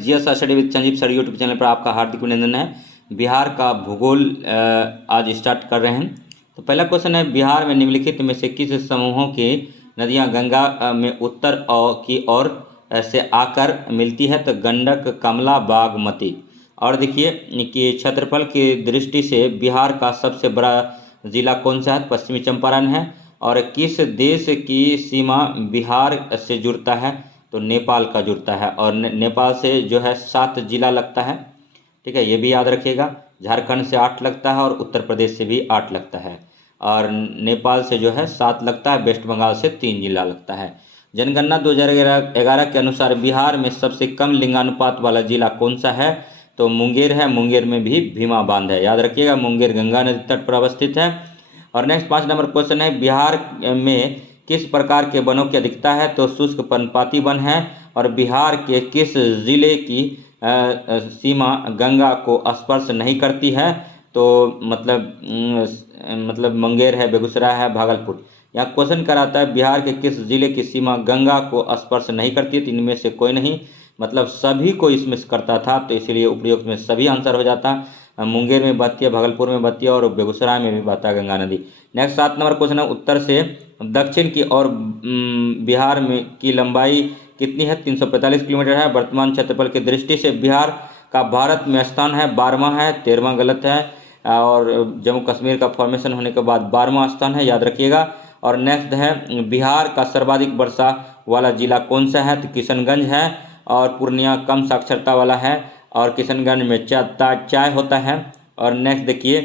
GS study with Sanjeev sir YouTube channel पर आपका हार्दिक अभिनंदन है। बिहार का भूगोल आज स्टार्ट कर रहे हैं। तो पहला क्वेश्चन है, बिहार में निम्नलिखित में से किस समूहों की नदियां गंगा में उत्तर की ओर से आकर मिलती है? तो गंडक, कमला, बागमती। और देखिए कि क्षेत्रफल की दृष्टि से बिहार का सबसे बड़ा जिला कौन सा है? पश्चिमी चंपारण है। और किस देश की सीमा बिहार से जुड़ता है? तो नेपाल का जुड़ता है। और नेपाल से जो है 7 जिला लगता है, ठीक है, ये भी याद रखिएगा। झारखंड से 8 लगता है और उत्तर प्रदेश से भी 8 लगता है। और नेपाल से जो है 7 लगता है, वेस्ट बंगाल से 3 जिला लगता है। जनगणना 2011 के अनुसार बिहार में सबसे कम लिंगानुपात वाला जिला कौन सा है? तो मुंगेर है। मुंगेर में भी भीमा बांध है, याद रखिएगा। मुंगेर गंगा नदी तट पर अवस्थित है। और नेक्स्ट 5 नंबर क्वेश्चन है, बिहार में किस प्रकार के वनों की अधिकता है? तो शुष्क पर्णपाती वन है। और बिहार के किस जिले की सीमा गंगा को स्पर्श नहीं करती है? तो मतलब मुंगेर है, बेगूसराय है, भागलपुर। यहाँ क्वेश्चन कराता है बिहार के किस जिले की सीमा गंगा को स्पर्श नहीं करती है? तो इनमें से कोई नहीं, मतलब सभी को इसमें करता था, तो इसीलिए उपयुक्त में सभी आंसर हो जाता। मुंगेर में बहती है, भागलपुर में बहती है और बेगूसराय में भी बहता है गंगा नदी। नेक्स्ट 7 नंबर क्वेश्चन है, उत्तर से दक्षिण की ओर बिहार में की लंबाई कितनी है? 345 किलोमीटर है। वर्तमान क्षेत्रफल की दृष्टि से बिहार का भारत में स्थान है 12वां है, 13वां गलत है। और जम्मू कश्मीर का फॉर्मेशन होने के बाद 12वां स्थान है, याद रखिएगा। और नेक्स्ट है, बिहार का सर्वाधिक वर्षा वाला जिला कौन सा है? तो किशनगंज है। और पूर्णिया कम साक्षरता वाला है और किशनगंज में चाय होता है। और नेक्स्ट देखिए,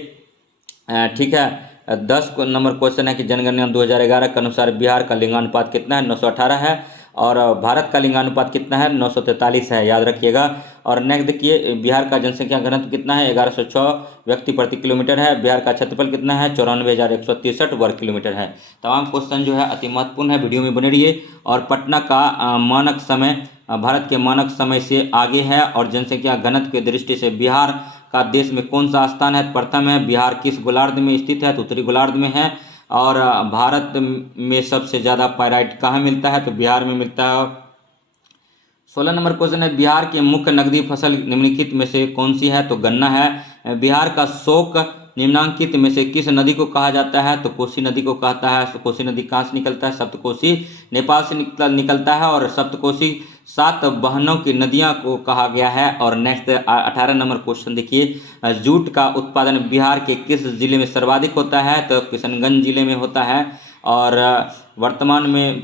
ठीक है, 10 नंबर क्वेश्चन है कि जनगणना 2011 के अनुसार बिहार का लिंगानुपात कितना है? 918 है। और भारत का लिंगानुपात कितना है? 943 है, याद रखिएगा। और नेक्स्ट देखिए, बिहार का जनसंख्या घनत्व कितना है? 1106 व्यक्ति प्रति किलोमीटर है। बिहार का क्षेत्रफल कितना है? 94,163 वर्ग किलोमीटर है। तमाम क्वेश्चन जो है अति महत्वपूर्ण है, वीडियो में बने रहिए। और पटना का मानक समय भारत के मानक समय से आगे है। और जनसंख्या घनत्व की दृष्टि से बिहार का देश में कौन सा स्थान है? प्रथम है। बिहार किस गोलार्ध में स्थित है? तो उत्तरी गोलार्ध में है। और भारत में सबसे ज़्यादा पाइराइट कहाँ मिलता है? तो बिहार में मिलता है। 16 नंबर क्वेश्चन है, बिहार की मुख्य नकदी फसल निम्नलिखित में से कौन सी है? तो गन्ना है। बिहार का शोक निम्नांकित में से किस नदी को कहा जाता है? तो कोसी नदी को कहता है। तो कोसी नदी कहाँ से निकलता है? सप्तकोशी नेपाल से निकलता है। और सप्तकोशी 7 बहनों की नदियां को कहा गया है। और नेक्स्ट 18 नंबर क्वेश्चन देखिए, जूट का उत्पादन बिहार के किस जिले में सर्वाधिक होता है? तो किशनगंज जिले में होता है। और वर्तमान में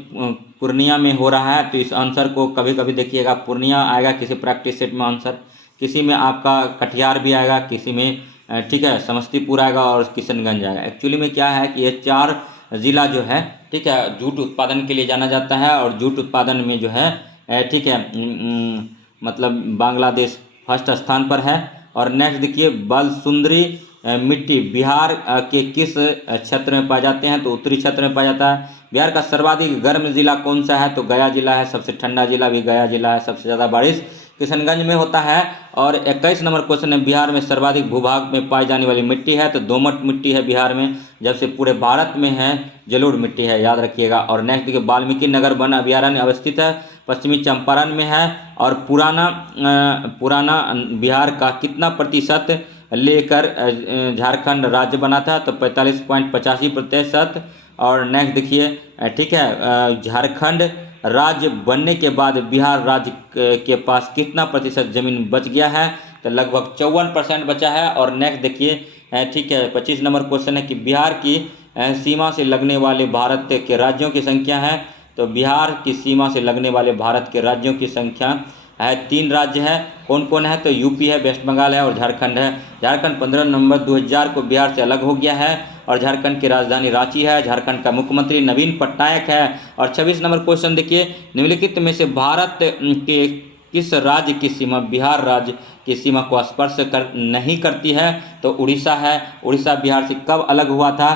पूर्णिया में हो रहा है। तो इस आंसर को कभी कभी देखिएगा पूर्णिया आएगा किसी प्रैक्टिस सेट में आंसर, किसी में आपका कटिहार भी आएगा, किसी में ठीक है समस्तीपुर आएगा और किशनगंज आएगा। एक्चुअली में क्या है कि ये 4 जिला जो है, ठीक है, जूट उत्पादन के लिए जाना जाता है। और जूट उत्पादन में जो है ठीक है मतलब बांग्लादेश फर्स्ट स्थान पर है। और नेक्स्ट देखिए, बलसुंदरी मिट्टी बिहार के किस क्षेत्र में पाए जाते हैं? तो उत्तरी क्षेत्र में पाया जाता है। बिहार का सर्वाधिक गर्म जिला कौन सा है? तो गया जिला है। सबसे ठंडा जिला भी गया जिला है। सबसे ज़्यादा बारिश किशनगंज में होता है। और 21 नंबर क्वेश्चन है, बिहार में सर्वाधिक भूभाग में पाई जाने वाली मिट्टी है? तो दोमट मिट्टी है बिहार में, जबसे पूरे भारत में है जलोढ़ मिट्टी है, याद रखिएगा। और नेक्स्ट देखिए, वाल्मीकि नगर वन अभयारण्य अवस्थित है पश्चिमी चंपारण में है। और पुराना बिहार का कितना प्रतिशत लेकर झारखंड राज्य बना था? तो 45.85%। और नेक्स्ट देखिए, ठीक है, झारखंड राज्य बनने के बाद बिहार राज्य के पास कितना प्रतिशत जमीन बच गया है? तो लगभग 54% बचा है। और नेक्स्ट देखिए, ठीक है, 25 नंबर क्वेश्चन है कि बिहार की सीमा से लगने वाले भारत के राज्यों की संख्या है? तो बिहार की सीमा से लगने वाले भारत के राज्यों की संख्या है 3 राज्य है। कौन कौन है? तो यूपी है, वेस्ट बंगाल है और झारखंड है। झारखंड 15 नवंबर 2000 को बिहार से अलग हो गया है। और झारखंड की राजधानी रांची है। झारखंड का मुख्यमंत्री नवीन पटनायक है। और 26 नंबर क्वेश्चन देखिए, निम्नलिखित में से भारत के किस राज्य की सीमा बिहार राज्य की सीमा को स्पर्श नहीं करती है? तो उड़ीसा है। उड़ीसा बिहार से कब अलग हुआ था?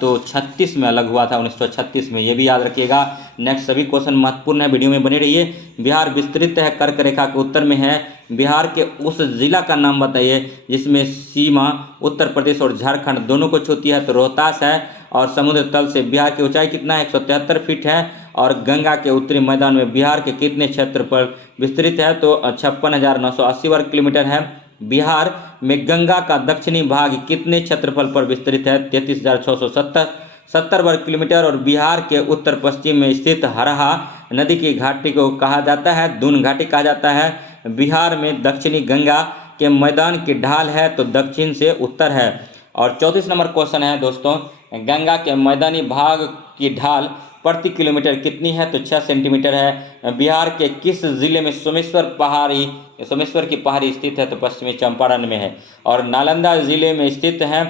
तो 36 में अलग हुआ था, 1936 में, ये भी याद रखिएगा। नेक्स्ट सभी क्वेश्चन महत्वपूर्ण है, वीडियो में बने रहिए। बिहार विस्तृत है, कर्क रेखा के उत्तर में है। बिहार के उस जिला का नाम बताइए जिसमें सीमा उत्तर प्रदेश और झारखंड दोनों को छूती है? तो रोहतास है। और समुद्र तल से बिहार की ऊंचाई कितना है, 173 फीट है। और गंगा के उत्तरी मैदान में बिहार के कितने क्षेत्र पर विस्तृत है, तो 56,980 वर्ग किलोमीटर है। बिहार में गंगा का दक्षिणी भाग कितने क्षेत्रफल पर विस्तृत है, 33,670 वर्ग किलोमीटर। और बिहार के उत्तर पश्चिम में स्थित हरहा नदी की घाटी को कहा जाता है, दून घाटी कहा जाता है। बिहार में दक्षिणी गंगा के मैदान की ढाल है, तो दक्षिण से उत्तर है। और 34 नंबर क्वेश्चन है दोस्तों, गंगा के मैदानी भाग की ढाल प्रति किलोमीटर कितनी है, तो 6 सेंटीमीटर है। बिहार के किस जिले में सोमेश्वर की पहाड़ी स्थित है, तो पश्चिमी चंपारण में है। और नालंदा जिले में स्थित है,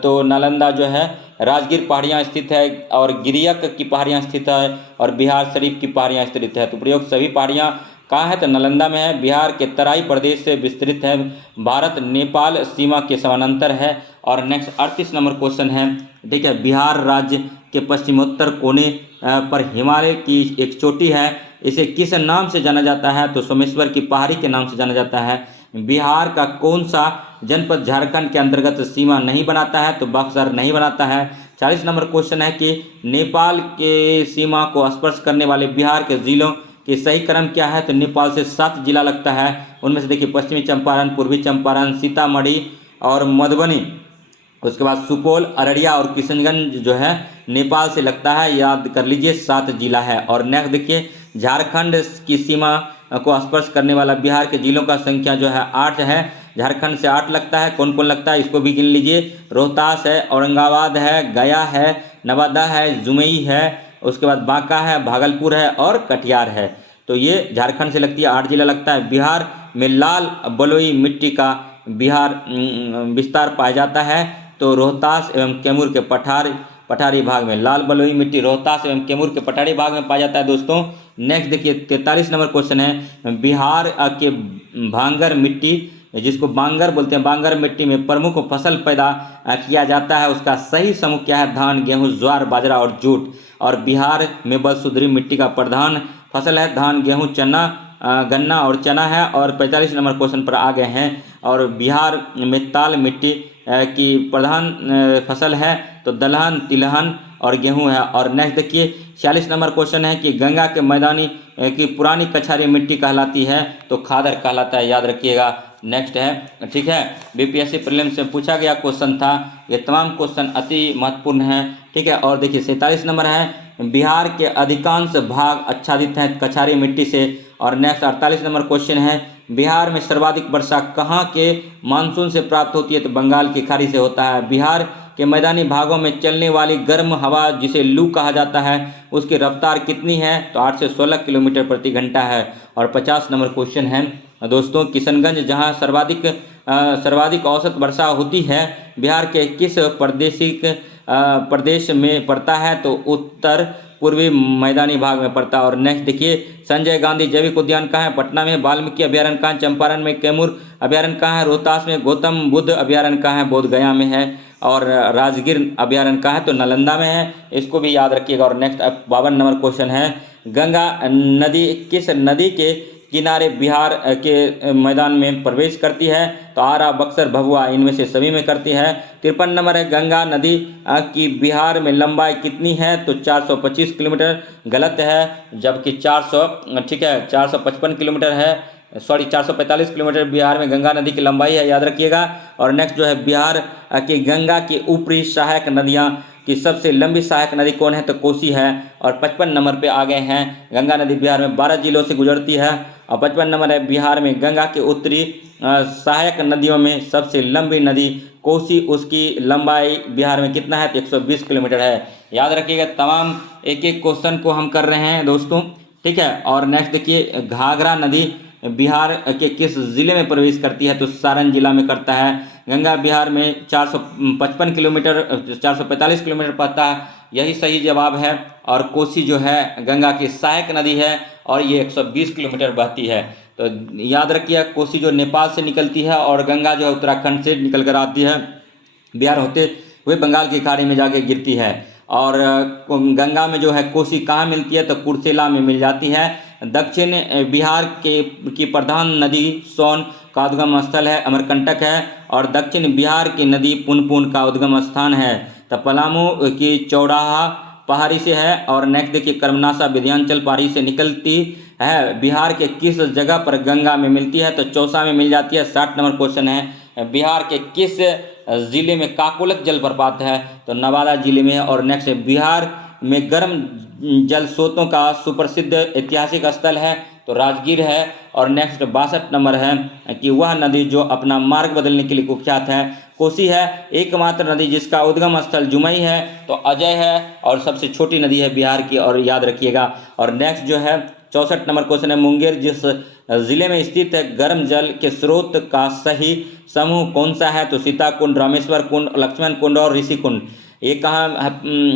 तो नालंदा जो है राजगीर पहाड़ियाँ स्थित है, और गिरियक की पहाड़ियाँ स्थित है, और बिहार शरीफ की पहाड़ियाँ स्थित है। तो प्रयोग सभी पहाड़ियाँ कहाँ है, तो नालंदा में है। बिहार के तराई प्रदेश से विस्तृत है, भारत नेपाल सीमा के समानांतर है। और नेक्स्ट 38 नंबर क्वेश्चन है, ठीक है, बिहार राज्य के पश्चिमोत्तर कोने पर हिमालय की एक चोटी है, इसे किस नाम से जाना जाता है, तो सोमेश्वर की पहाड़ी के नाम से जाना जाता है। बिहार का कौन सा जनपद झारखंड के अंतर्गत सीमा नहीं बनाता है, तो बक्सर नहीं बनाता है। 40 नंबर क्वेश्चन है कि नेपाल के सीमा को स्पर्श करने वाले बिहार के जिलों के सही क्रम क्या है, तो नेपाल से 7 जिला लगता है। उनमें से देखिए पश्चिमी चंपारण, पूर्वी चंपारण, सीतामढ़ी और मधुबनी, उसके बाद सुपौल, अररिया और किशनगंज जो है नेपाल से लगता है, याद कर लीजिए 7 जिला है। और नेक्स्ट देखिए, झारखंड की सीमा को स्पर्श करने वाला बिहार के जिलों का संख्या जो है 8 है। झारखंड से 8 लगता है, कौन कौन लगता है इसको भी गिन लीजिए। रोहतास है, औरंगाबाद है, गया है, नवादा है, जुमई है, उसके बाद बांका है, भागलपुर है और कटिहार है। तो ये झारखंड से लगती है, 8 जिला लगता है। बिहार में लाल बलुई मिट्टी का विस्तार पाया जाता है, तो रोहतास एवं कैमूर के पठारी भाग में लाल बलुई मिट्टी रोहतास एवं कैमूर के पठारी भाग में पाया जाता है दोस्तों। नेक्स्ट देखिए 43 नंबर क्वेश्चन है, बिहार के भांगर मिट्टी, जिसको बांगर बोलते हैं, बांगर मिट्टी में प्रमुख फसल पैदा किया जाता है, उसका सही समूह क्या है, धान, गेहूं, ज्वार, बाजरा और जूट। और बिहार में बलसुधरी मिट्टी का प्रधान फसल है धान, गेहूं, चना, गन्ना और चना है। और 45 नंबर क्वेश्चन पर आ गए हैं, और बिहार में ताल मिट्टी की प्रधान फसल है, तो दलहन, तिलहन और गेहूं है। और नेक्स्ट देखिए 46 नंबर क्वेश्चन है कि गंगा के मैदानी की पुरानी कछारी मिट्टी कहलाती है, तो खादर कहलाता है, याद रखिएगा। नेक्स्ट है, ठीक है, बीपीएससी प्रीलिम्स से पूछा गया क्वेश्चन था, ये तमाम क्वेश्चन अति महत्वपूर्ण है, ठीक है। और देखिए 47 नंबर है, बिहार के अधिकांश भाग आच्छादित हैं कछारी मिट्टी से। और नेक्स्ट 48 नंबर क्वेश्चन है, बिहार में सर्वाधिक वर्षा कहाँ के मानसून से प्राप्त होती है, तो बंगाल की खाड़ी से होता है। बिहार के मैदानी भागों में चलने वाली गर्म हवा जिसे लू कहा जाता है, उसकी रफ्तार कितनी है, तो 8 से 16 किलोमीटर प्रति घंटा है। और 50 नंबर क्वेश्चन है दोस्तों, किशनगंज जहां सर्वाधिक औसत वर्षा होती है, बिहार के किस प्रदेश में पड़ता है, तो उत्तर पूर्वी मैदानी भाग में पड़ता है। और नेक्स्ट देखिए, संजय गांधी जैविक उद्यान कहाँ है, पटना में। वाल्मीकि अभ्यारण्य कहाँ है, चंपारण में। कैमूर अभ्यारण्य कहाँ है, रोहतास में। गौतम बुद्ध अभ्यारण्य कहाँ है, बोध गया में है। और राजगीर अभ्यारण्य कहाँ है, तो नालंदा में है, इसको भी याद रखिएगा। और नेक्स्ट 52 नंबर क्वेश्चन है, गंगा नदी किस नदी के किनारे बिहार के मैदान में प्रवेश करती है, तो आरा, बक्सर, भभुआ, इनमें से सभी में करती है। 53 नंबर है, गंगा नदी की बिहार में लंबाई कितनी है, तो 425 किलोमीटर, गलत है, जबकि 455 किलोमीटर है, 445 किलोमीटर बिहार में गंगा नदी की लंबाई है, याद रखिएगा। और नेक्स्ट जो है, बिहार की गंगा की ऊपरी सहायक नदियाँ की सबसे लंबी सहायक नदी कौन है, तो कोसी है। और 55 नंबर पे आ गए हैं, गंगा नदी बिहार में 12 जिलों से गुजरती है। और 55 नंबर है, बिहार में गंगा के उत्तरी सहायक नदियों में सबसे लंबी नदी कोसी, उसकी लंबाई बिहार में कितना है, तो 120 किलोमीटर है, याद रखिएगा। तमाम एक एक क्वेश्चन को हम कर रहे हैं दोस्तों, ठीक है। और नेक्स्ट देखिए, घाघरा नदी बिहार के किस जिले में प्रवेश करती है, तो सारण जिला में करता है। गंगा बिहार में 445 किलोमीटर पड़ता है, यही सही जवाब है। और कोसी जो है गंगा की सहायक नदी है, और ये 120 किलोमीटर बहती है। तो याद रखिए, कोसी जो नेपाल से निकलती है, और गंगा जो है उत्तराखंड से निकल कर आती है, बिहार होते हुए बंगाल की खाड़ी में जाके गिरती है। और गंगा में जो है कोसी कहाँ मिलती है, तो कुर्सेला में मिल जाती है। दक्षिण बिहार की प्रधान नदी सोन का उद्गम स्थल है, अमरकंटक है। और दक्षिण बिहार की नदी पुनपुन का उद्गम स्थान है, तो पलामू की चौराहा पहाड़ी से है। और नेक्स्ट देखिए कर्मनाशा विंध्याचल पहाड़ी से निकलती है, बिहार के किस जगह पर गंगा में मिलती है? तो चौसा में मिल जाती है। 60 नंबर क्वेश्चन है, बिहार के किस जिले में काकोलत जलप्रपात है? तो नवादा जिले में है। और नेक्स्ट है, बिहार में गर्म जल स्रोतों का सुप्रसिद्ध ऐतिहासिक स्थल है? तो राजगीर है। और नेक्स्ट 62 नंबर है कि वह नदी जो अपना मार्ग बदलने के लिए कुख्यात है? कोसी है। एकमात्र नदी जिसका उद्गम स्थल जुमई है? तो अजय है। और सबसे छोटी नदी है बिहार की, और याद रखिएगा। और नेक्स्ट जो है 64 नंबर क्वेश्चन है, मुंगेर जिस जिले में स्थित है, गर्म जल के स्रोत का सही समूह कौन सा है? तो सीता कुंड, रामेश्वर कुंड, लक्ष्मण कुंड और ऋषि कुंड। ये कहाँ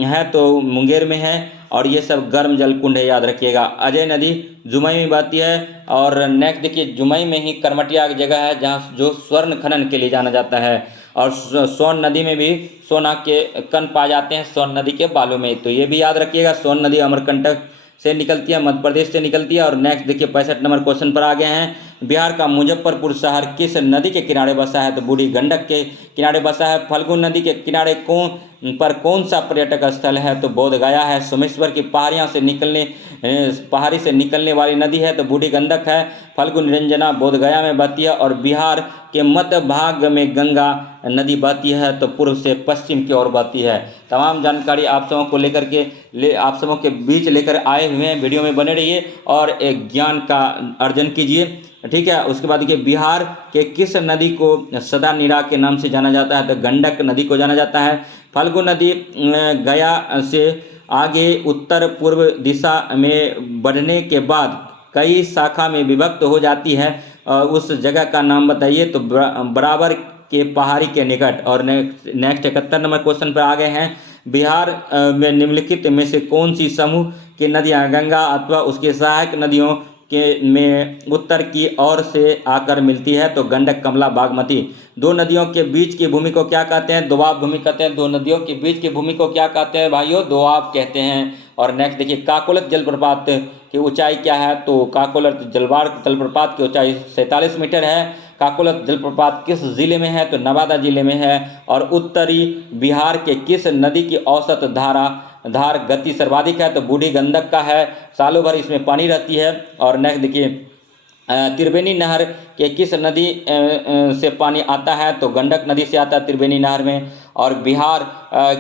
है? तो मुंगेर में है। और ये सब गर्म जल कुंड है, याद रखिएगा। अजय नदी जुमई में बहती है। और नेक्स्ट देखिए, जुमई में ही करमटिया की जगह है जहाँ जो स्वर्ण खनन के लिए जाना जाता है। और सोन नदी में भी सोना के कण पाए जाते हैं, सोन नदी के बालू में। तो ये भी याद रखिएगा, सोन नदी अमरकंटक से निकलती है, मध्य प्रदेश से निकलती है। और नेक्स्ट देखिए 65 नंबर क्वेश्चन पर आ गए हैं, बिहार का मुजफ्फरपुर शहर किस नदी के किनारे बसा है? तो बूढ़ी गंडक के किनारे बसा है। फल्गु नदी के किनारे कौन सा पर्यटक स्थल है? तो बोध गया है। सोमेश्वर की पहाड़ी से निकलने वाली नदी है? तो बूढ़ी गंडक है। फल्गु निरंजना बोध गया में बहती है। और बिहार के मध्य भाग में गंगा नदी बहती है, तो पूर्व से पश्चिम की ओर बहती है। तमाम जानकारी आप सबों को आप सबों के बीच लेकर आए हुए हैं। वीडियो में बने रहिए और एक ज्ञान का अर्जन कीजिए, ठीक है। उसके बाद देखिए, बिहार के किस नदी को सदा नीरा के नाम से जाना जाता है? तो गंडक नदी को जाना जाता है। फल्गु नदी गया से आगे उत्तर पूर्व दिशा में बढ़ने के बाद कई शाखा में विभक्त हो जाती है, उस जगह का नाम बताइए? तो बराबर के पहाड़ी के निकट। और नेक्स्ट 71 नंबर क्वेश्चन पर आ गए हैं, बिहार में निम्नलिखित में से कौन सी समूह की नदियां गंगा अथवा उसके सहायक नदियों में उत्तर की ओर से आकर मिलती है? तो गंडक, कमला, बागमती। दो नदियों के बीच की भूमि को क्या कहते हैं? दोआब भूमि कहते हैं। दो नदियों के बीच की भूमि को क्या कहते हैं भाइयों? दोआब कहते हैं। और नेक्स्ट देखिए, काकोलत जलप्रपात की ऊंचाई क्या है? तो काकोलत जलप्रपात की ऊंचाई 47 मीटर है। काकोलत जलप्रपात किस जिले में है? तो नवादा जिले में है। और उत्तरी बिहार के किस नदी की औसत धार गति सर्वाधिक है? तो बूढ़ी गंडक का है, सालों भर इसमें पानी रहती है। और नेक्स्ट देखिए, त्रिवेणी नहर के किस नदी से पानी आता है? तो गंडक नदी से आता है त्रिवेणी नहर में। और बिहार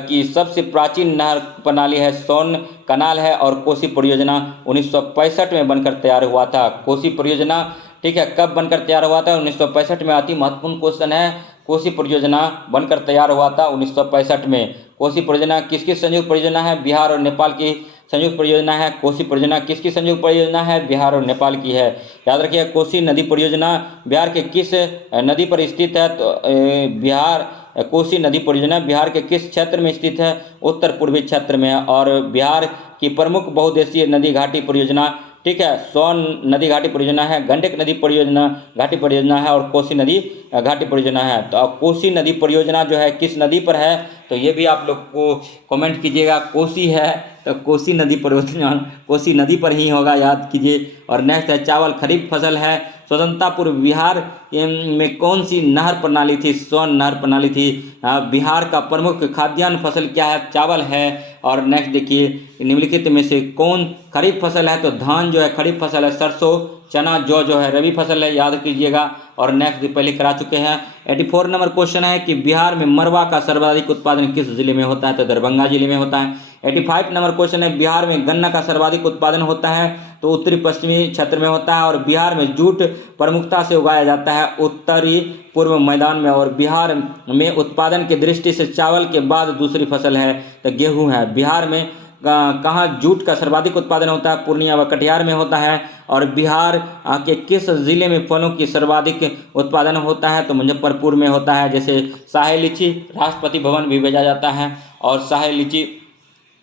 की सबसे प्राचीन नहर प्रणाली है सोन कनाल है। और कोसी परियोजना 1965 में बनकर तैयार हुआ था। कोसी परियोजना, ठीक है, कब बनकर तैयार हुआ था? 1965 में। अति महत्वपूर्ण क्वेश्चन है, कोसी परियोजना बनकर तैयार हुआ था 1965 में। कोसी परियोजना किसकी संयुक्त परियोजना है? बिहार और नेपाल की संयुक्त परियोजना है। कोसी परियोजना किसकी संयुक्त परियोजना है? बिहार और नेपाल की है। याद रखिए, कोसी नदी परियोजना बिहार के किस नदी पर स्थित है? तो कोसी नदी परियोजना बिहार के किस क्षेत्र में स्थित है? उत्तर पूर्वी क्षेत्र में है। और बिहार की प्रमुख बहुउद्देशीय नदी घाटी परियोजना, ठीक है, सोन नदी घाटी परियोजना है, गंडक नदी परियोजना घाटी परियोजना है, और कोसी नदी घाटी परियोजना है। तो अब कोसी नदी परियोजना जो है किस नदी पर है? तो ये भी आप लोग को कमेंट कीजिएगा। कोसी है तो कोसी नदी परियोजना कोसी नदी पर ही होगा, याद कीजिए। और नेक्स्ट है, चावल खरीफ फसल है। स्वतंत्रता पूर्व बिहार में कौन सी नहर प्रणाली थी? सोन नहर प्रणाली थी। बिहार का प्रमुख खाद्यान्न फसल क्या है? चावल है। और नेक्स्ट देखिए, निम्नलिखित में से कौन खरीफ फसल है? तो धान जो है खरीफ फसल है। सरसों, चना, जौ जो है रबी फसल है, याद कीजिएगा। और नेक्स्ट पहले करा चुके हैं। 84 नंबर क्वेश्चन है कि बिहार में मरवा का सर्वाधिक उत्पादन किस जिले में होता है? तो दरभंगा जिले में होता है। 85 नंबर क्वेश्चन है, बिहार में गन्ना का सर्वाधिक उत्पादन होता है? तो उत्तरी पश्चिमी क्षेत्र में होता है। और बिहार में जूट प्रमुखता से उगाया जाता है उत्तरी पूर्व मैदान में। और बिहार में उत्पादन की दृष्टि से चावल के बाद दूसरी फसल है तो गेहूं है। बिहार में कहाँ जूट का सर्वाधिक उत्पादन होता है? पूर्णिया व कटिहार में होता है। और बिहार के किस जिले में फलों की सर्वाधिक उत्पादन होता है? तो मुजफ्फरपुर में होता है। जैसे शाही लीची राष्ट्रपति भवन भी भेजा जाता है, और शाही लीची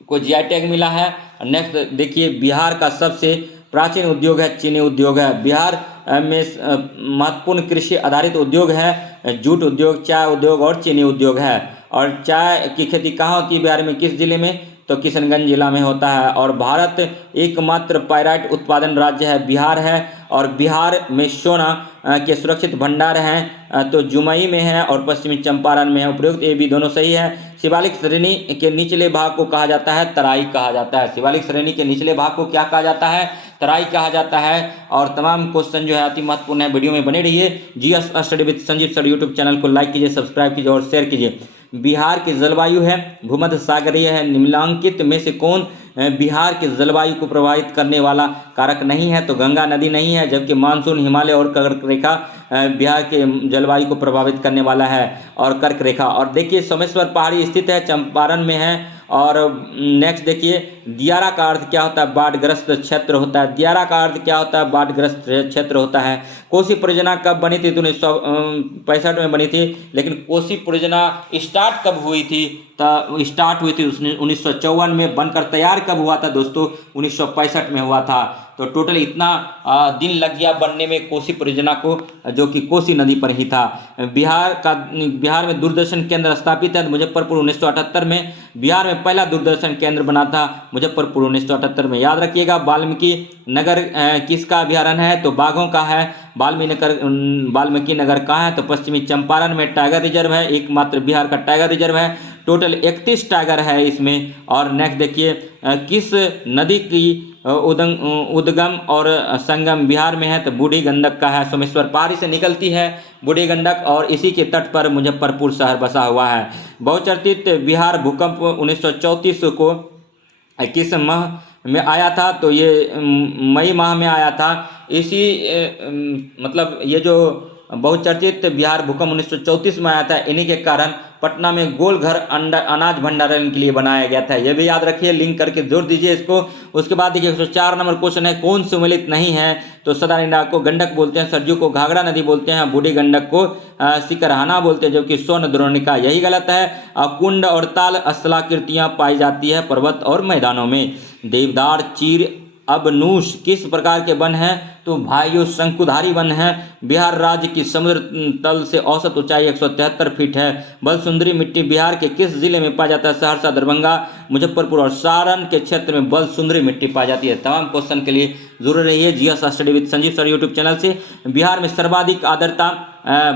को जीआई टैग मिला है। नेक्स्ट देखिए, बिहार का सबसे प्राचीन उद्योग है चीनी उद्योग है। बिहार में महत्वपूर्ण कृषि आधारित उद्योग है जूट उद्योग, चाय उद्योग और चीनी उद्योग है। और चाय की खेती कहाँ होती है बिहार में? किस जिले में? तो किशनगंज जिला में होता है। और भारत एकमात्र पाइराइट उत्पादन राज्य है बिहार है, और बिहार में सोना के सुरक्षित भंडार हैं तो जुमई में है और पश्चिमी चंपारण में है। उपयुक्त ये भी दोनों सही है। शिवालिक श्रेणी के निचले भाग को कहा जाता है तराई कहा जाता है। शिवालिक श्रेणी के निचले भाग को क्या कहा जाता है? तराई कहा जाता है। और तमाम क्वेश्चन जो है अति महत्वपूर्ण है, वीडियो में बने रहिए। GS study with Sanjeev sir YouTube channel को लाइक कीजिए, सब्सक्राइब कीजिए और शेयर कीजिए। बिहार की जलवायु है भूमध्य सागरीय है। निम्नलिखित में से कौन बिहार की जलवायु को प्रभावित करने वाला कारक नहीं है? तो गंगा नदी नहीं है, जबकि मानसून हिमालय और कर्क रेखा बिहार के जलवायु को प्रभावित करने वाला है, और कर्क रेखा। और देखिए सोमेश्वर पहाड़ी स्थित है, चंपारण में है। और नेक्स्ट देखिए दियारा का अर्थ क्या होता है? बाढ़ग्रस्त क्षेत्र होता है। दियारा का अर्थ क्या होता है? बाढ़ग्रस्त क्षेत्र होता है। कोसी परियोजना कब बनी थी? तो 1965 में बनी थी। लेकिन कोसी परियोजना स्टार्ट कब हुई थी? तो स्टार्ट हुई थी 1954 में। बनकर तैयार कब हुआ था दोस्तों? 1965 में हुआ था। तो टोटल इतना दिन लग गया बनने में कोसी परियोजना को, जो कि कोसी नदी पर ही था। बिहार में दूरदर्शन केंद्र स्थापित है मुजफ्फरपुर 1978 में। बिहार में पहला दूरदर्शन केंद्र बना था मुजफ्फरपुर 1978 में। याद रखिएगा। वाल्मीकि नगर किसका अभ्यारण्य है? तो बाघों का है। वाल्मीकि नगर कहाँ है? तो पश्चिमी चंपारण में टाइगर रिजर्व है, एकमात्र बिहार का टाइगर रिजर्व है। टोटल 31 टाइगर है इसमें। और नेक्स्ट देखिए किस नदी की उद्गम और संगम बिहार में है? तो बूढ़ी गंडक का है। सोमेश्वर पहाड़ी से निकलती है बूढ़ी गंडक, और इसी के तट पर मुजफ्फरपुर शहर बसा हुआ है। बहुचर्चित बिहार भूकंप 1934 को किस माह में आया था? तो ये मई माह में आया था। इसी मतलब ये जो बहुचर्चित बिहार भूकंप 1934 में आया था, इन्हीं के कारण पटना में गोल घर अनाज भंडारण के लिए बनाया गया था। ये भी याद रखिए, लिंक करके जोड़ दीजिए इसको। उसके बाद देखिए 104 नंबर क्वेश्चन है, कौन सुमेलित नहीं है? तो सदानीडा को गंडक बोलते हैं, सरजू को घाघरा नदी बोलते हैं, बूढ़ी गंडक को सिकरहाना बोलते हैं, जबकि स्वर्ण द्रोणिका यही गलत है। कुंड और ताल स्थलाकृतियाँ पाई जाती है पर्वत और मैदानों में। देवदार, चीर, अबनूस किस प्रकार के वन हैं? तो भाइयों शंकुधारी वन है। बिहार राज्य की समुद्र तल से औसत ऊंचाई 173 फीट है। बलसुंदरी मिट्टी बिहार के किस जिले में पाया जाता है? सहरसा, दरभंगा, मुजफ्फरपुर और सारण के क्षेत्र में बलसुंदरी मिट्टी पाई जाती है। तमाम क्वेश्चन के लिए जरूर रहिए GS study with Sanjeev sir YouTube channel से। बिहार में सर्वाधिक आर्द्रता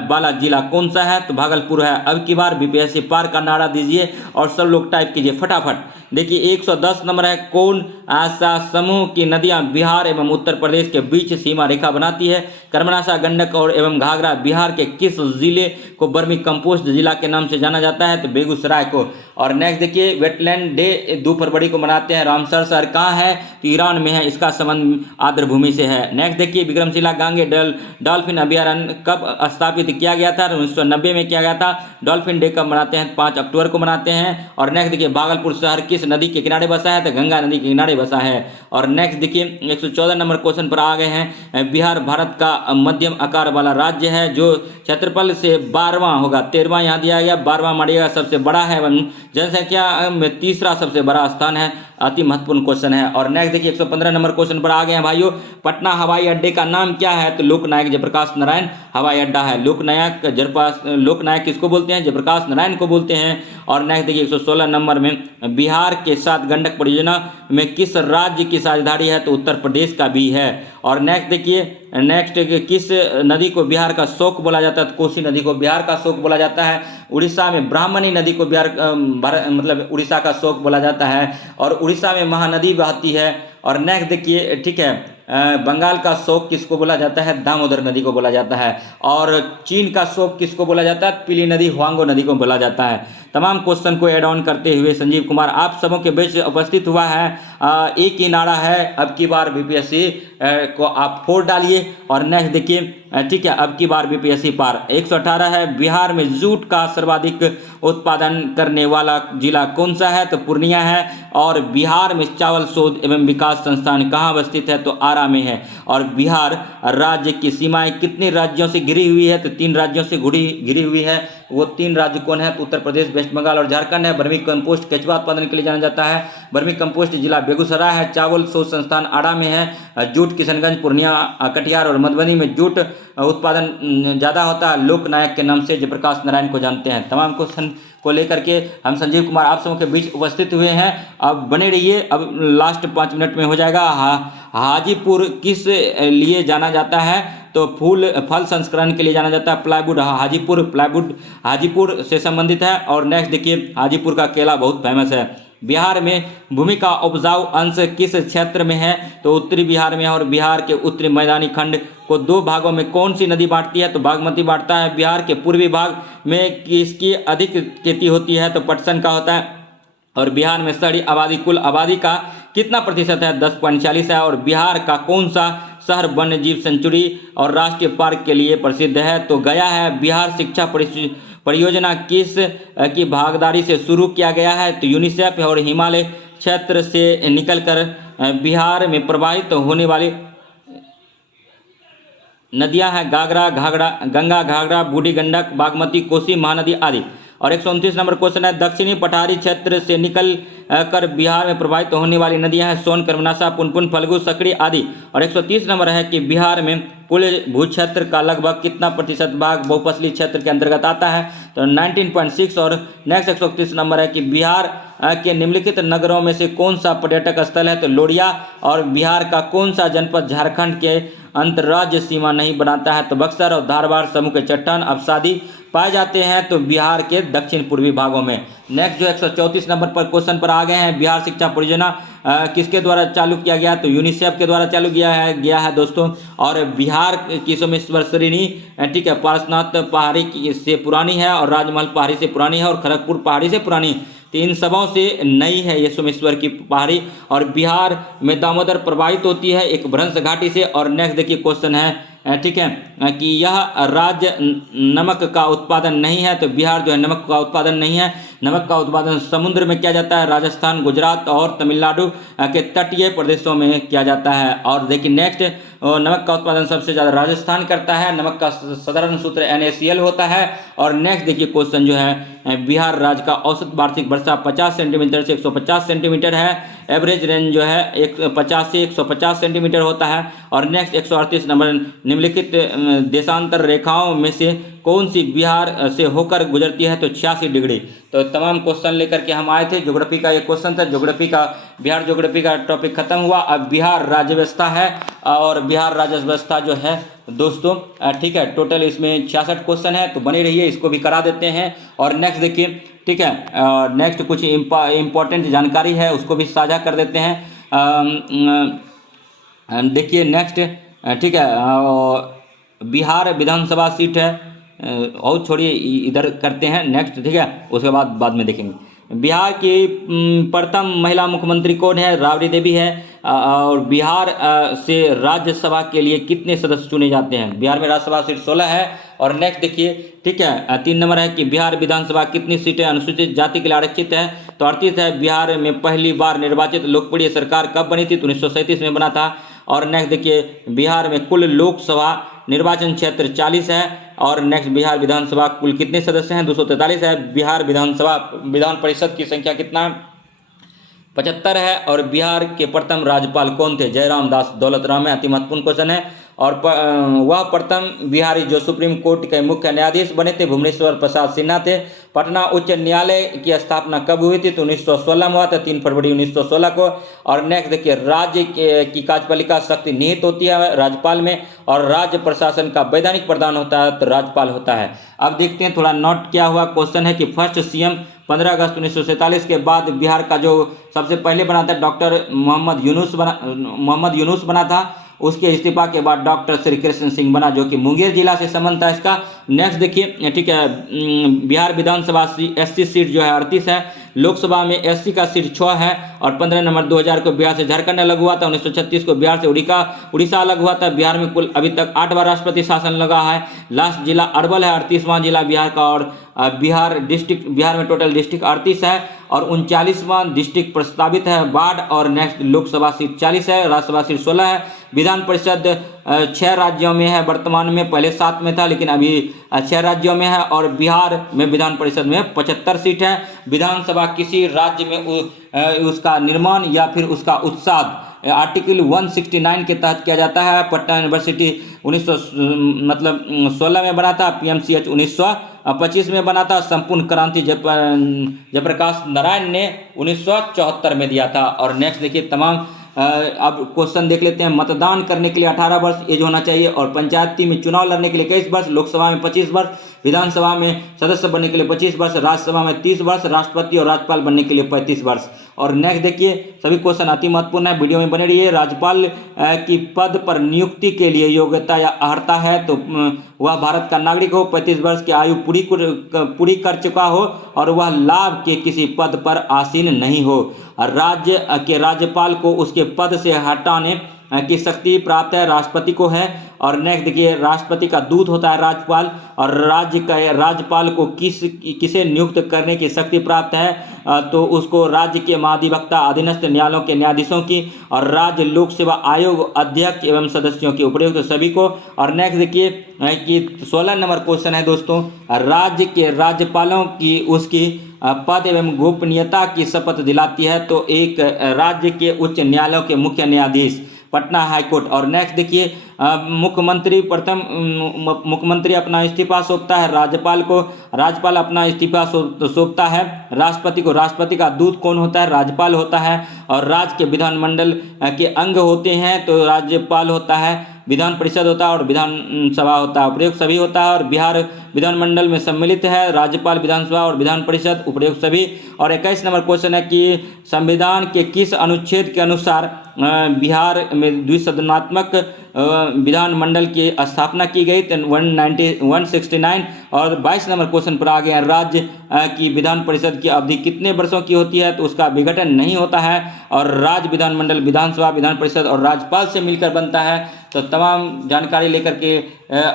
वाला जिला कौन सा है? तो भागलपुर है। अब की बार बीपीएससी पार का नारा दीजिए और सब लोग टाइप कीजिए फटाफट। देखिए 110 नंबर है, कौन ऐसा समूह की नदियां बिहार एवं उत्तर प्रदेश के बीच सीमा रेखा बनाती है? कर्मनाशा, गंडक और एवं घाघरा बिहार के किस जिले को वर्मी कंपोस्ट जिला के नाम से जाना जाता है? तो बेगूसराय को। और नेक्स्ट देखिए वेटलैंड डे 2 फरवरी को मनाते हैं। रामसर शहर कहाँ है? तो ईरान में है, इसका संबंध आर्द्र भूमि से है। नेक्स्ट देखिए विक्रमशिला गांगे डॉल्फिन अभ्यारण्य कब स्थापित किया गया था? 1990 में किया गया था। डॉल्फिन डे कब मनाते हैं? 5 अक्टूबर को मनाते हैं। और नेक्स्ट देखिए भागलपुर शहर किस नदी के किनारे बसा है? तो गंगा नदी के किनारे बसा है। और नेक्स्ट देखिए 114 नंबर क्वेश्चन पर आ गए हैं। बिहार भारत का मध्यम आकार वाला राज्य है जो क्षेत्रफल से 12वां होगा। 13वां यहाँ दिया गया, 12वां मानिएगा सबसे बड़ा है एवं जनसंख्या में तीसरा सबसे बड़ा स्थान है। अति महत्वपूर्ण क्वेश्चन है। और नेक्स्ट देखिए 115 नंबर क्वेश्चन पर आ गए हैं भाइयों। पटना हवाई अड्डे का नाम क्या है? तो लोकनायक जयप्रकाश नारायण हवाई अड्डा है। लोकनायक किसको बोलते हैं? जयप्रकाश नारायण को बोलते हैं। और नेक्स्ट देखिए 116 नंबर में बिहार के साथ गंडक परियोजना में किस राज्य की साझेदारी है? तो उत्तर प्रदेश का भी है। और नेक्स्ट देखिए किस नदी को बिहार का शोक बोला जाता है? तो कोसी नदी को बिहार का शोक बोला जाता है। उड़ीसा में ब्राह्मणी नदी को मतलब उड़ीसा का शोक बोला जाता है। और उड़ीसा में महानदी बहती है। और नेक्स्ट देखिए ठीक है बंगाल का शोक किसको बोला जाता है? दामोदर नदी को बोला जाता है। और चीन का शोक किसको बोला जाता है? पीली नदी हुआंगो नदी को बोला जाता है। तमाम क्वेश्चन को एड ऑन करते हुए संजीव कुमार आप सबों के बीच उपस्थित हुआ है। एक ही नारा है, अब की बार बीपीएससी को आप 4 डालिए। और नेक्स्ट देखिए ठीक है अब की बार बीपीएससी पार। 118 है, बिहार में जूट का सर्वाधिक उत्पादन करने वाला जिला कौन सा है? तो पूर्णिया है। और बिहार में चावल शोध एवं विकास संस्थान कहाँ अवस्थित है? तो आरा में है। और बिहार राज्य की सीमाएं कितने राज्यों से घिरी हुई है? तो 3 राज्यों से घिरी हुई है। वो 3 राज्य कौन है? तो उत्तर प्रदेश, वेस्ट बंगाल और झारखंड है। वर्मी कंपोस्ट केचुआ उत्पादन के लिए जाना जाता है। वर्मी कंपोस्ट जिला बेगूसराय है। चावल शोध संस्थान आरा में है। जूट किशनगंज, पूर्णिया, कटिहार और मधुबनी में जूट उत्पादन ज़्यादा होता है। लोकनायक के नाम से जयप्रकाश नारायण को जानते हैं। तमाम क्वेश्चन को लेकर के हम संजीव कुमार आप सबों के बीच उपस्थित हुए हैं। अब बने रहिए, अब लास्ट 5 मिनट में हो जाएगा। हाजीपुर किस लिए जाना जाता है? तो फल संस्करण के लिए जाना जाता है। प्लाईवुड हाजीपुर से संबंधित है। और नेक्स्ट देखिए, हाजीपुर का केला बहुत फेमस है। बिहार में भूमि का उपजाऊ अंश किस क्षेत्र में है? तो उत्तरी बिहार में है। और बिहार के उत्तरी मैदानी खंड को 2 भागों में कौन सी नदी बांटती है? तो बागमती बांटता है। बिहार के पूर्वी भाग में किसकी अधिक खेती होती है? तो पटसन का होता है। और बिहार में शहरी आबादी कुल आबादी का कितना प्रतिशत है? 10.40 है। और बिहार का कौन सा शहर वन्य जीव सेंचुरी और राष्ट्रीय पार्क के लिए प्रसिद्ध है? तो गया है। बिहार शिक्षा परियोजना किस की भागीदारी से शुरू किया गया है? तो यूनिसेफ है। और हिमालय क्षेत्र से निकलकर बिहार में प्रवाहित होने वाली नदियां हैं गंगा, घाघरा, बूढ़ी गंडक, बागमती, कोसी, महानदी आदि। और 129 नंबर क्वेश्चन है, दक्षिणी पठारी क्षेत्र से निकल कर बिहार में प्रवाहित होने वाली नदियां हैं सोन, कर्मनाशा, पुनपुन, फल्गु, सकड़ी आदि। और 130 नंबर है कि बिहार में कुल भू क्षेत्र का लगभग कितना प्रतिशत भाग बहुफसली क्षेत्र के अंतर्गत आता है? तो 19.6। और नेक्स्ट 131 नंबर है कि बिहार के निम्नलिखित नगरों में से कौन सा पर्यटक स्थल है? तो लोरिया। और बिहार का कौन सा जनपद झारखंड के अंतर्राज्य सीमा नहीं बनाता है? तो बक्सर। और धारवाड़ समूह के चट्टान अवसादी पाए जाते हैं तो बिहार के दक्षिण पूर्वी भागों में। नेक्स्ट जो 134 नंबर पर क्वेश्चन पर आ गए हैं, बिहार शिक्षा परियोजना किसके द्वारा चालू किया गया? तो यूनिसेफ के द्वारा चालू गया है दोस्तों। और बिहार की सोमेश्वर श्रेणी ठीक है पारसनाथ पहाड़ी से पुरानी है, और राजमहल पहाड़ी से पुरानी है, और खड़गपुर पहाड़ी से पुरानी। तो इन सबों से नई है ये सोमेश्वर की पहाड़ी। और बिहार में दामोदर प्रवाहित होती है एक भ्रंश घाटी से। और नेक्स्ट देखिए क्वेश्चन है ठीक है कि यह राज्य नमक का उत्पादन नहीं है। तो बिहार जो है नमक का उत्पादन नहीं है। नमक का उत्पादन समुद्र में किया जाता है, राजस्थान, गुजरात और तमिलनाडु के तटीय प्रदेशों में किया जाता है। और देखिए नेक्स्ट, नमक का उत्पादन सबसे ज़्यादा राजस्थान करता है। नमक का साधारण सूत्र NaCl होता है। और नेक्स्ट देखिए क्वेश्चन जो है, बिहार राज्य का औसत वार्षिक वर्षा 50 सेंटीमीटर से 150 सेंटीमीटर है। एवरेज रेंज जो है 50 से 150 सेंटीमीटर होता है। और नेक्स्ट 138 नंबर, निम्नलिखित देशांतर रेखाओं में से कौन सी बिहार से होकर गुजरती है? तो 86 डिग्री। तो तमाम क्वेश्चन लेकर के हम आए थे। ज्योग्राफी का ये क्वेश्चन था, बिहार ज्योग्राफी का टॉपिक खत्म हुआ। अब बिहार राज्य व्यवस्था है। और बिहार राज्य व्यवस्था जो है दोस्तों ठीक है, टोटल इसमें 66 क्वेश्चन है। तो बने रहिए, इसको भी करा देते हैं। और नेक्स्ट देखिए ठीक है, नेक्स्ट कुछ इम्पोर्टेंट जानकारी है उसको भी साझा कर देते हैं। देखिए नेक्स्ट ठीक है, बिहार विधानसभा सीट है, और छोड़िए इधर करते हैं नेक्स्ट ठीक है, उसके बाद में देखेंगे। बिहार की प्रथम महिला मुख्यमंत्री कौन है? राबड़ी देवी है। और बिहार से राज्यसभा के लिए कितने सदस्य चुने जाते हैं? बिहार में राज्यसभा सीट 16 है। और नेक्स्ट देखिए ठीक है, 3 नंबर है कि बिहार विधानसभा कितनी सीटें अनुसूचित जाति के लिए आरक्षित है? तो 38 है। बिहार में पहली बार निर्वाचित लोकप्रिय सरकार कब बनी थी? तो 1937 में बना था। और नेक्स्ट देखिए, बिहार में कुल लोकसभा निर्वाचन क्षेत्र 40 है। और नेक्स्ट, बिहार विधानसभा कुल कितने सदस्य हैं? 243 है। बिहार विधान परिषद की संख्या कितना है? 75 है। और बिहार के प्रथम राज्यपाल कौन थे? जयराम दास दौलत राम है। अति महत्वपूर्ण क्वेश्चन है। और वह प्रथम बिहारी जो सुप्रीम कोर्ट के मुख्य न्यायाधीश बने थे भुवनेश्वर प्रसाद सिन्हा थे। पटना उच्च न्यायालय की स्थापना कब हुई थी? तो 1916 में हुआ था, 3 फरवरी 1916 को। और नेक्स्ट देखिए, राज्य की कार्यपालिका शक्ति निहित होती है राज्यपाल में। और राज्य प्रशासन का वैधानिक प्रधान होता है तो राज्यपाल होता है। अब देखते हैं थोड़ा नोट क्या हुआ। क्वेश्चन है कि फर्स्ट CM 15 अगस्त 1947 के बाद बिहार का जो सबसे पहले बना था डॉक्टर मोहम्मद यूनुस बना था। उसके इस्तीफा के बाद डॉक्टर श्री कृष्ण सिंह बना, जो कि मुंगेर जिला से संबंध था इसका। नेक्स्ट देखिए ठीक है, बिहार विधानसभा SC सीट जो है 38 है। लोकसभा में SC का सीट 6 है। और 15 नवंबर 2000 को बिहार से झारखंड अलग हुआ था। 1936 को बिहार से उड़ीसा अलग हुआ था। बिहार में कुल अभी तक 8 बार राष्ट्रपति शासन लगा है। लास्ट जिला अरवल है, 38वां जिला बिहार का। और बिहार में टोटल डिस्ट्रिक्ट 38 है। और 39वां डिस्ट्रिक्ट प्रस्तावित है बाढ़। और नेक्स्ट, लोकसभा सीट 40 है, राज्यसभा सीट 16 है। विधान परिषद 6 राज्यों में है वर्तमान में, पहले 7 में था लेकिन अभी 6 राज्यों में है। और बिहार में विधान परिषद में 75 सीट है। विधानसभा किसी राज्य में उसका निर्माण या फिर उसका उत्साद आर्टिकल 169 के तहत किया जाता है। पटना यूनिवर्सिटी 16 में बना था। PMCH 1925 में बना था। संपूर्ण क्रांति जयप्रकाश नारायण ने 1974 में दिया था। और नेक्स्ट देखिए तमाम अब क्वेश्चन देख लेते हैं। मतदान करने के लिए 18 वर्ष एज होना चाहिए और पंचायती में चुनाव लड़ने के लिए 21 वर्ष, लोकसभा में 25 वर्ष, विधानसभा में सदस्य बनने के लिए 25 वर्ष, राज्यसभा में 30 वर्ष, राष्ट्रपति और राज्यपाल बनने के लिए 35 वर्ष। और नेक्स्ट देखिए सभी क्वेश्चन अति महत्वपूर्ण है, वीडियो में बने रहिए। राज्यपाल की पद पर नियुक्ति के लिए योग्यता या अर्हता है तो वह भारत का नागरिक हो, 35 वर्ष की आयु पूरी कर चुका हो और वह लाभ के किसी पद पर आसीन नहीं हो। राज्य के राज्यपाल को उसके पद से हटाने की शक्ति प्राप्त है राष्ट्रपति को है। और नेक्स्ट देखिए राष्ट्रपति का दूत होता है राज्यपाल। और राज्यपाल को किसे नियुक्त करने की शक्ति प्राप्त है तो उसको राज्य के महाधिवक्ता, अधीनस्थ न्यायालयों के न्यायाधीशों की और राज्य लोक सेवा आयोग अध्यक्ष एवं सदस्यों की, उपयुक्त सभी को। और नेक्स्ट देखिए कि 16 नंबर क्वेश्चन है दोस्तों, राज्य के राज्यपालों की उसकी पद एवं गोपनीयता की शपथ दिलाती है तो एक राज्य के उच्च न्यायालयों के मुख्य न्यायाधीश, पटना हाईकोर्ट। और नेक्स्ट देखिए मुख्यमंत्री अपना इस्तीफा सौंपता है राज्यपाल को, राज्यपाल अपना इस्तीफा सौंपता है राष्ट्रपति को। राष्ट्रपति का दूत कौन होता है? राज्यपाल होता है। और राज्य के विधानमंडल के अंग होते हैं तो राज्यपाल होता है, विधान परिषद होता है और विधानसभा होता है, उपयुक्त सभी होता है। और बिहार विधानमंडल में सम्मिलित है राज्यपाल, विधानसभा और विधान परिषद, उपयुक्त सभी। और 21 नंबर क्वेश्चन है कि संविधान के किस अनुच्छेद के अनुसार बिहार में द्विसदनात्मक विधानमंडल की स्थापना की गई? 169। और 22 नंबर क्वेश्चन पर आ गया, राज्य की विधान परिषद की अवधि कितने वर्षों की होती है? तो उसका विघटन नहीं होता है और राज्य विधानमंडल, विधानसभा, विधान परिषद और राज्यपाल से मिलकर बनता है। तो तमाम जानकारी लेकर के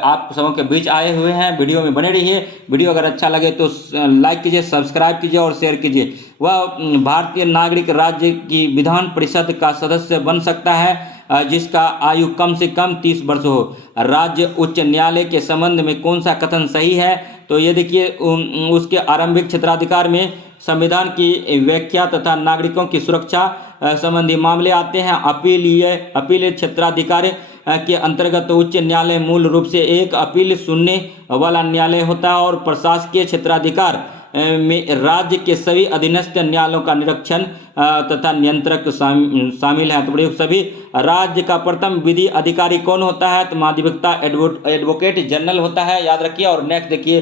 आप सबों के बीच आए हुए हैं, वीडियो में बने रहिए। वीडियो अगर अच्छा लगे तो लाइक कीजिए, सब्सक्राइब कीजिए और शेयर कीजिए। वह भारतीय नागरिक राज्य की विधान परिषद का सदस्य बन सकता है जिसका आयु कम से कम 30 वर्ष हो। राज्य उच्च न्यायालय के संबंध में कौन सा कथन सही है? तो ये देखिए उसके आरंभिक क्षेत्राधिकार में संविधान की व्याख्या तथा नागरिकों की सुरक्षा संबंधी मामले आते हैं। अपीलीय क्षेत्राधिकार के अंतर्गत उच्च न्यायालय मूल रूप से एक अपील सुनने वाला न्यायालय होता है। और प्रशासकीय क्षेत्राधिकार में राज्य के सभी अधीनस्थ न्यायालयों का निरीक्षण तथा नियंत्रक शामिल है। तो सभी राज्य का प्रथम विधि अधिकारी कौन होता है? तो महाधिवक्ता, एडवोकेट जनरल होता है, याद रखिए। और नेक्स्ट देखिए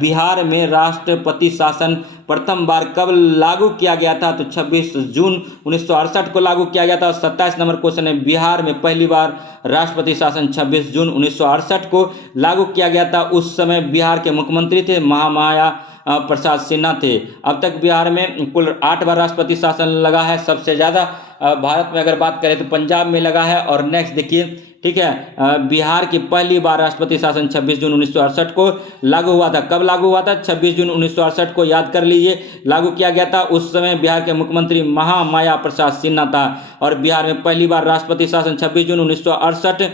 बिहार में राष्ट्रपति शासन प्रथम बार कब लागू किया गया था? तो 26 जून 1968 को लागू किया गया था। 27 नंबर क्वेश्चन है, बिहार में पहली बार राष्ट्रपति शासन 26 जून 1968 को लागू किया गया था। उस समय बिहार के मुख्यमंत्री थे महामाया प्रसाद सिन्हा थे। अब तक बिहार में कुल 8 बार राष्ट्रपति शासन लगा है। सबसे ज़्यादा भारत में अगर बात करें तो पंजाब में लगा है। और नेक्स्ट देखिए, ठीक है, बिहार की पहली बार राष्ट्रपति शासन 26 जून 1968 को लागू हुआ था। कब लागू हुआ था? 26 जून 1968 को याद कर लीजिए, लागू किया गया था। उस समय बिहार के मुख्यमंत्री महामाया प्रसाद सिन्हा था। और बिहार में पहली बार राष्ट्रपति शासन 26 जून 1968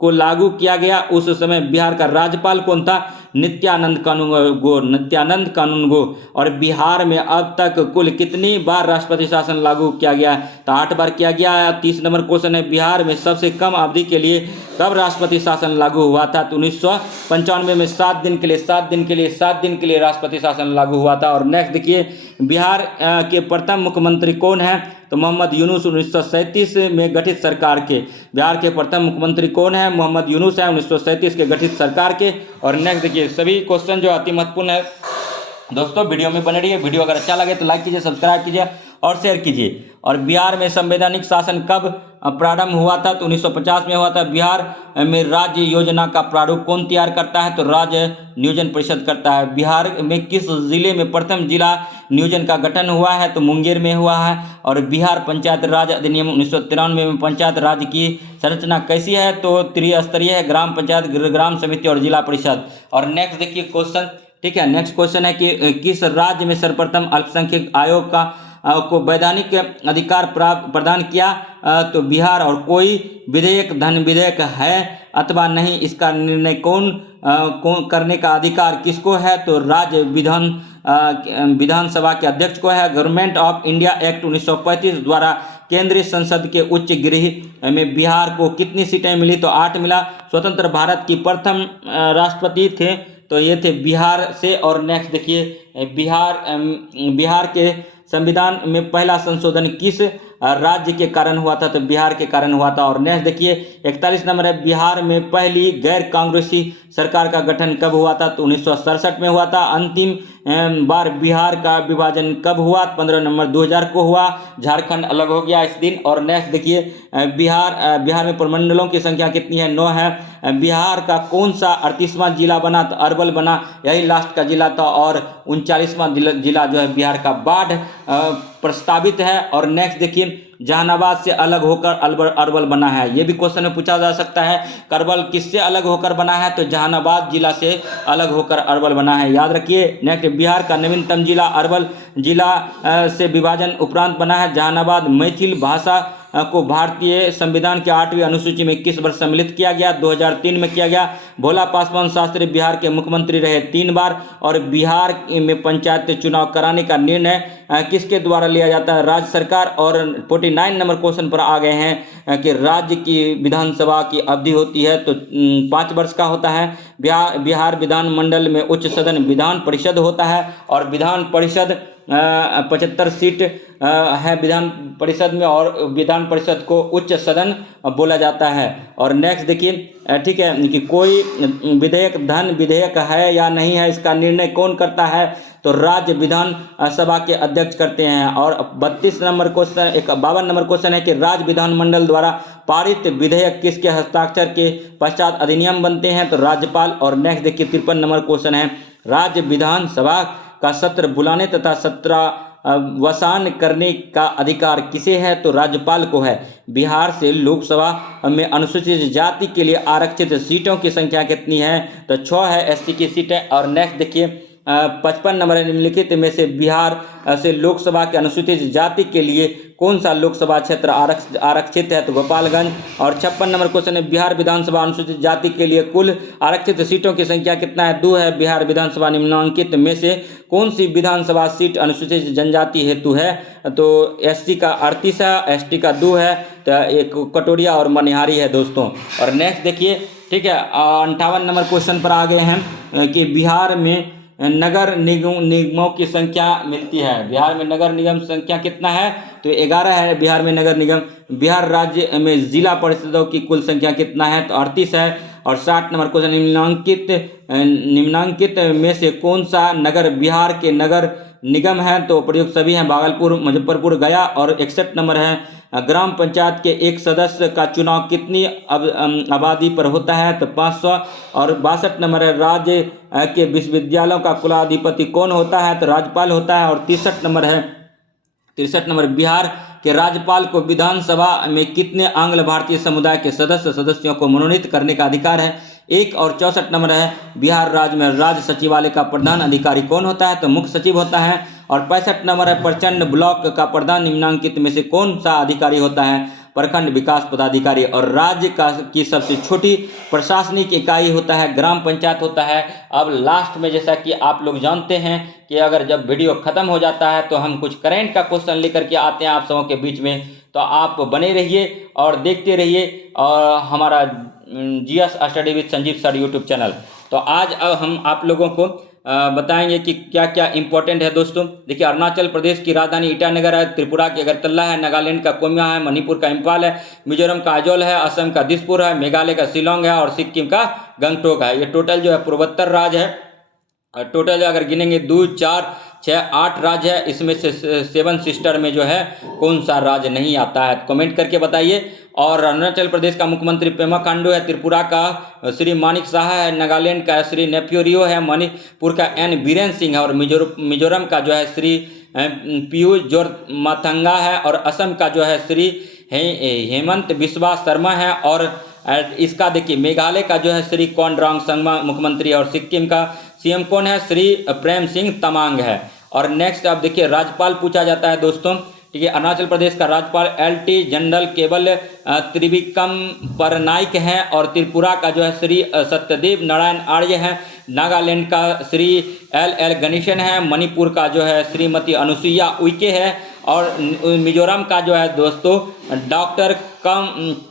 को लागू किया गया। उस समय बिहार का राज्यपाल कौन था? नित्यानंद कानून गो। और बिहार में अब तक कुल कितनी बार राष्ट्रपति शासन लागू किया गया? तो 8 बार किया गया। 30 नंबर क्वेश्चन है, बिहार में सबसे कम अवधि के लिए कब राष्ट्रपति शासन लागू हुआ था? तो 1995 में 7 दिन के लिए राष्ट्रपति शासन लागू हुआ था। और नेक्स्ट देखिए, बिहार के प्रथम मुख्यमंत्री कौन है? तो मोहम्मद यूनुस 1937 में गठित सरकार के। बिहार के प्रथम मुख्यमंत्री कौन है? मोहम्मद यूनुस है, 1937 के गठित सरकार के। और नेक्स्ट देखिए सभी क्वेश्चन जो अति महत्वपूर्ण है दोस्तों, वीडियो में बने रहिए। वीडियो अगर अच्छा लगे तो लाइक कीजिए, सब्सक्राइब कीजिए और शेयर कीजिए। और बिहार में संवैधानिक शासन कब प्रारंभ हुआ था? तो 1950 में हुआ था। बिहार में राज्य योजना का प्रारूप कौन तैयार करता है? तो राज्य नियोजन परिषद करता है। बिहार में किस जिले में प्रथम जिला नियोजन का गठन हुआ है? तो मुंगेर में हुआ है। और बिहार पंचायत राज अधिनियम 1993 में पंचायत राज की संरचना कैसी है? तो त्रिस्तरीय है, ग्राम पंचायत, ग्राम समिति और जिला परिषद। और नेक्स्ट देखिए क्वेश्चन, ठीक है, नेक्स्ट क्वेश्चन है कि किस राज्य में सर्वप्रथम अल्पसंख्यक आयोग को वैधानिक अधिकार प्रदान किया? तो बिहार। और कोई विधेयक धन विधेयक है अथवा नहीं, इसका निर्णय कौन करने का अधिकार किसको है? तो राज्य विधानसभा के अध्यक्ष को है। गवर्नमेंट ऑफ इंडिया एक्ट 1935 द्वारा केंद्रीय संसद के उच्च गृह में बिहार को कितनी सीटें मिली? तो 8 मिला। स्वतंत्र भारत की प्रथम राष्ट्रपति थे तो ये थे बिहार से। और नेक्स्ट देखिए बिहार के संविधान में पहला संशोधन किस राज्य के कारण हुआ था, तो बिहार के कारण हुआ था। और नेक्स्ट देखिए 41 नंबर है, बिहार में पहली गैर कांग्रेसी सरकार का गठन कब हुआ था, तो 1967 में हुआ था। अंतिम बार बिहार का विभाजन कब हुआ, 15 नवंबर 2000 को हुआ। झारखंड अलग हो गया इस दिन। और नेक्स्ट देखिए बिहार में प्रमंडलों की संख्या कितनी है, 9 है। बिहार का कौन सा 38वां जिला बना, तो अरवल बना, यही लास्ट का जिला था। और 39वां जिला जो है बिहार का बाढ़ प्रस्तावित है। और नेक्स्ट देखिए जहानाबाद से अलग होकर अरवल बना है, ये भी क्वेश्चन में पूछा जा सकता है। अरवल किससे अलग होकर बना है, तो जहानाबाद जिला से अलग होकर अरवल बना है, याद रखिए। नेक्स्ट बिहार का नवीनतम जिला अरवल जिला से विभाजन उपरांत बना है। जहानाबाद मैथिल भाषा को भारतीय संविधान के 8वीं अनुसूची में किस वर्ष सम्मिलित किया गया, 2003 में किया गया। भोला पासवान शास्त्री बिहार के मुख्यमंत्री रहे 3 बार। और बिहार में पंचायत चुनाव कराने का निर्णय किसके द्वारा लिया जाता है, राज्य सरकार। और 49 नंबर क्वेश्चन पर आ गए हैं कि राज्य की विधानसभा की अवधि होती है तो 5 वर्ष का होता है। बिहार विधानमंडल में उच्च सदन विधान परिषद होता है। और विधान परिषद 75 सीट है विधान परिषद में, और विधान परिषद को उच्च सदन बोला जाता है। और नेक्स्ट देखिए ठीक है कि कोई धन विधेयक है या नहीं है, इसका निर्णय कौन करता है, तो राज्य विधान सभा के अध्यक्ष करते हैं। और 52 नंबर क्वेश्चन 52 नंबर क्वेश्चन है कि राज्य विधानमंडल द्वारा पारित विधेयक किसके हस्ताक्षर के पश्चात अधिनियम बनते हैं, तो राज्यपाल। और नेक्स्ट देखिए 53 नंबर क्वेश्चन है, राज्य विधानसभा का सत्र बुलाने तथा सत्रावसान करने का अधिकार किसे है, तो राज्यपाल को है। बिहार से लोकसभा में अनुसूचित जाति के लिए आरक्षित सीटों की संख्या कितनी है, तो 6 है एससी की सीटें। और नेक्स्ट देखिए 55 नंबर है, निम्नलिखित में से बिहार से लोकसभा के अनुसूचित जाति के लिए कौन सा लोकसभा क्षेत्र आरक्षित है, तो गोपालगंज। और 56 नंबर क्वेश्चन है, बिहार विधानसभा अनुसूचित जाति के लिए कुल आरक्षित सीटों की संख्या कितना है, 2 है। बिहार विधानसभा निम्नलिखित में से कौन सी विधानसभा सीट अनुसूचित जनजाति हेतु है, तो एससी का 38 है, एसटी का 2 है, तो एक कटोरिया और मनिहारी है दोस्तों। और नेक्स्ट देखिए ठीक है 58 नंबर क्वेश्चन पर आ गए हैं कि बिहार में नगर निगमों की संख्या मिलती है। बिहार में नगर निगम संख्या कितना है, तो 11 है बिहार में नगर निगम। बिहार राज्य में जिला परिषदों की कुल संख्या कितना है, तो 38 है। और 60 नंबर क्वेश्चन, निम्नांकित में से कौन सा नगर बिहार के नगर निगम है, तो प्रयुक्त सभी हैं, भागलपुर, मुजफ्फरपुर, गया। और 61 नंबर है, ग्राम पंचायत के एक सदस्य का चुनाव कितनी आबादी पर होता है, तो 500। और 62 नंबर है, राज्य के विश्वविद्यालयों का कुलाधिपति कौन होता है, तो राज्यपाल होता है। और 63 नंबर बिहार के राज्यपाल को विधानसभा में कितने आंग्ल भारतीय समुदाय के सदस्यों को मनोनीत करने का अधिकार है, 1। और 64 नंबर है, बिहार राज्य में राज्य सचिवालय का प्रधान अधिकारी कौन होता है, तो मुख्य सचिव होता है। और 65 नंबर है, प्रचंड ब्लॉक का प्रधान निम्नांकित में से कौन सा अधिकारी होता है, प्रखंड विकास पदाधिकारी। और राज्य की सबसे छोटी प्रशासनिक इकाई होता है ग्राम पंचायत होता है। अब लास्ट में जैसा कि आप लोग जानते हैं कि अगर जब वीडियो खत्म हो जाता है तो हम कुछ करेंट का क्वेश्चन लेकर के आते हैं आप सबों के बीच में, तो आप बने रहिए और देखते रहिए और हमारा GS study with Sanjeev sir YouTube channel. तो आज हम आप लोगों को बताएंगे कि क्या क्या इंपॉर्टेंट है दोस्तों। देखिए अरुणाचल प्रदेश की राजधानी ईटानगर है, त्रिपुरा की अगरतला है, नागालैंड का कोमिया है, मणिपुर का इम्फाल है, मिजोरम का आइजोल है, असम का दिसपुर है, मेघालय का शिलोंग है और सिक्किम का गंगटोक है। ये टोटल जो है पूर्वोत्तर राज्य है। टोटल अगर गिनेंगे 2, 4, 6, 8 राज्य है, इसमें से 7 सिस्टर में जो है कौन सा राज्य नहीं आता है, कमेंट करके बताइए। और अरुणाचल प्रदेश का मुख्यमंत्री पेमा खांडू है, त्रिपुरा का श्री मानिक शाह है, नागालैंड का श्री नेफ्यू रियो है, मणिपुर का एन बीरेन सिंह है और मिजोरम का जो है श्री पीयूष जोरमाथंगा है और असम का जो है श्री हेमंत बिस्वा शर्मा है। और इसका देखिए मेघालय का जो है श्री कोनरांग संगमा मुख्यमंत्री और सिक्किम का सीएम कौन है, श्री प्रेम सिंह तमांग है। और नेक्स्ट अब देखिए राज्यपाल पूछा जाता है दोस्तों, ठीक है। अरुणाचल प्रदेश का राज्यपाल LT जनरल केवल त्रिविक्रम परनाइक है और त्रिपुरा का जो है श्री सत्यदेव नारायण आर्य है, नागालैंड का श्री LL गणेशन है, मणिपुर का जो है श्रीमती अनुसुईया उइके है और मिजोरम का जो है दोस्तों डॉक्टर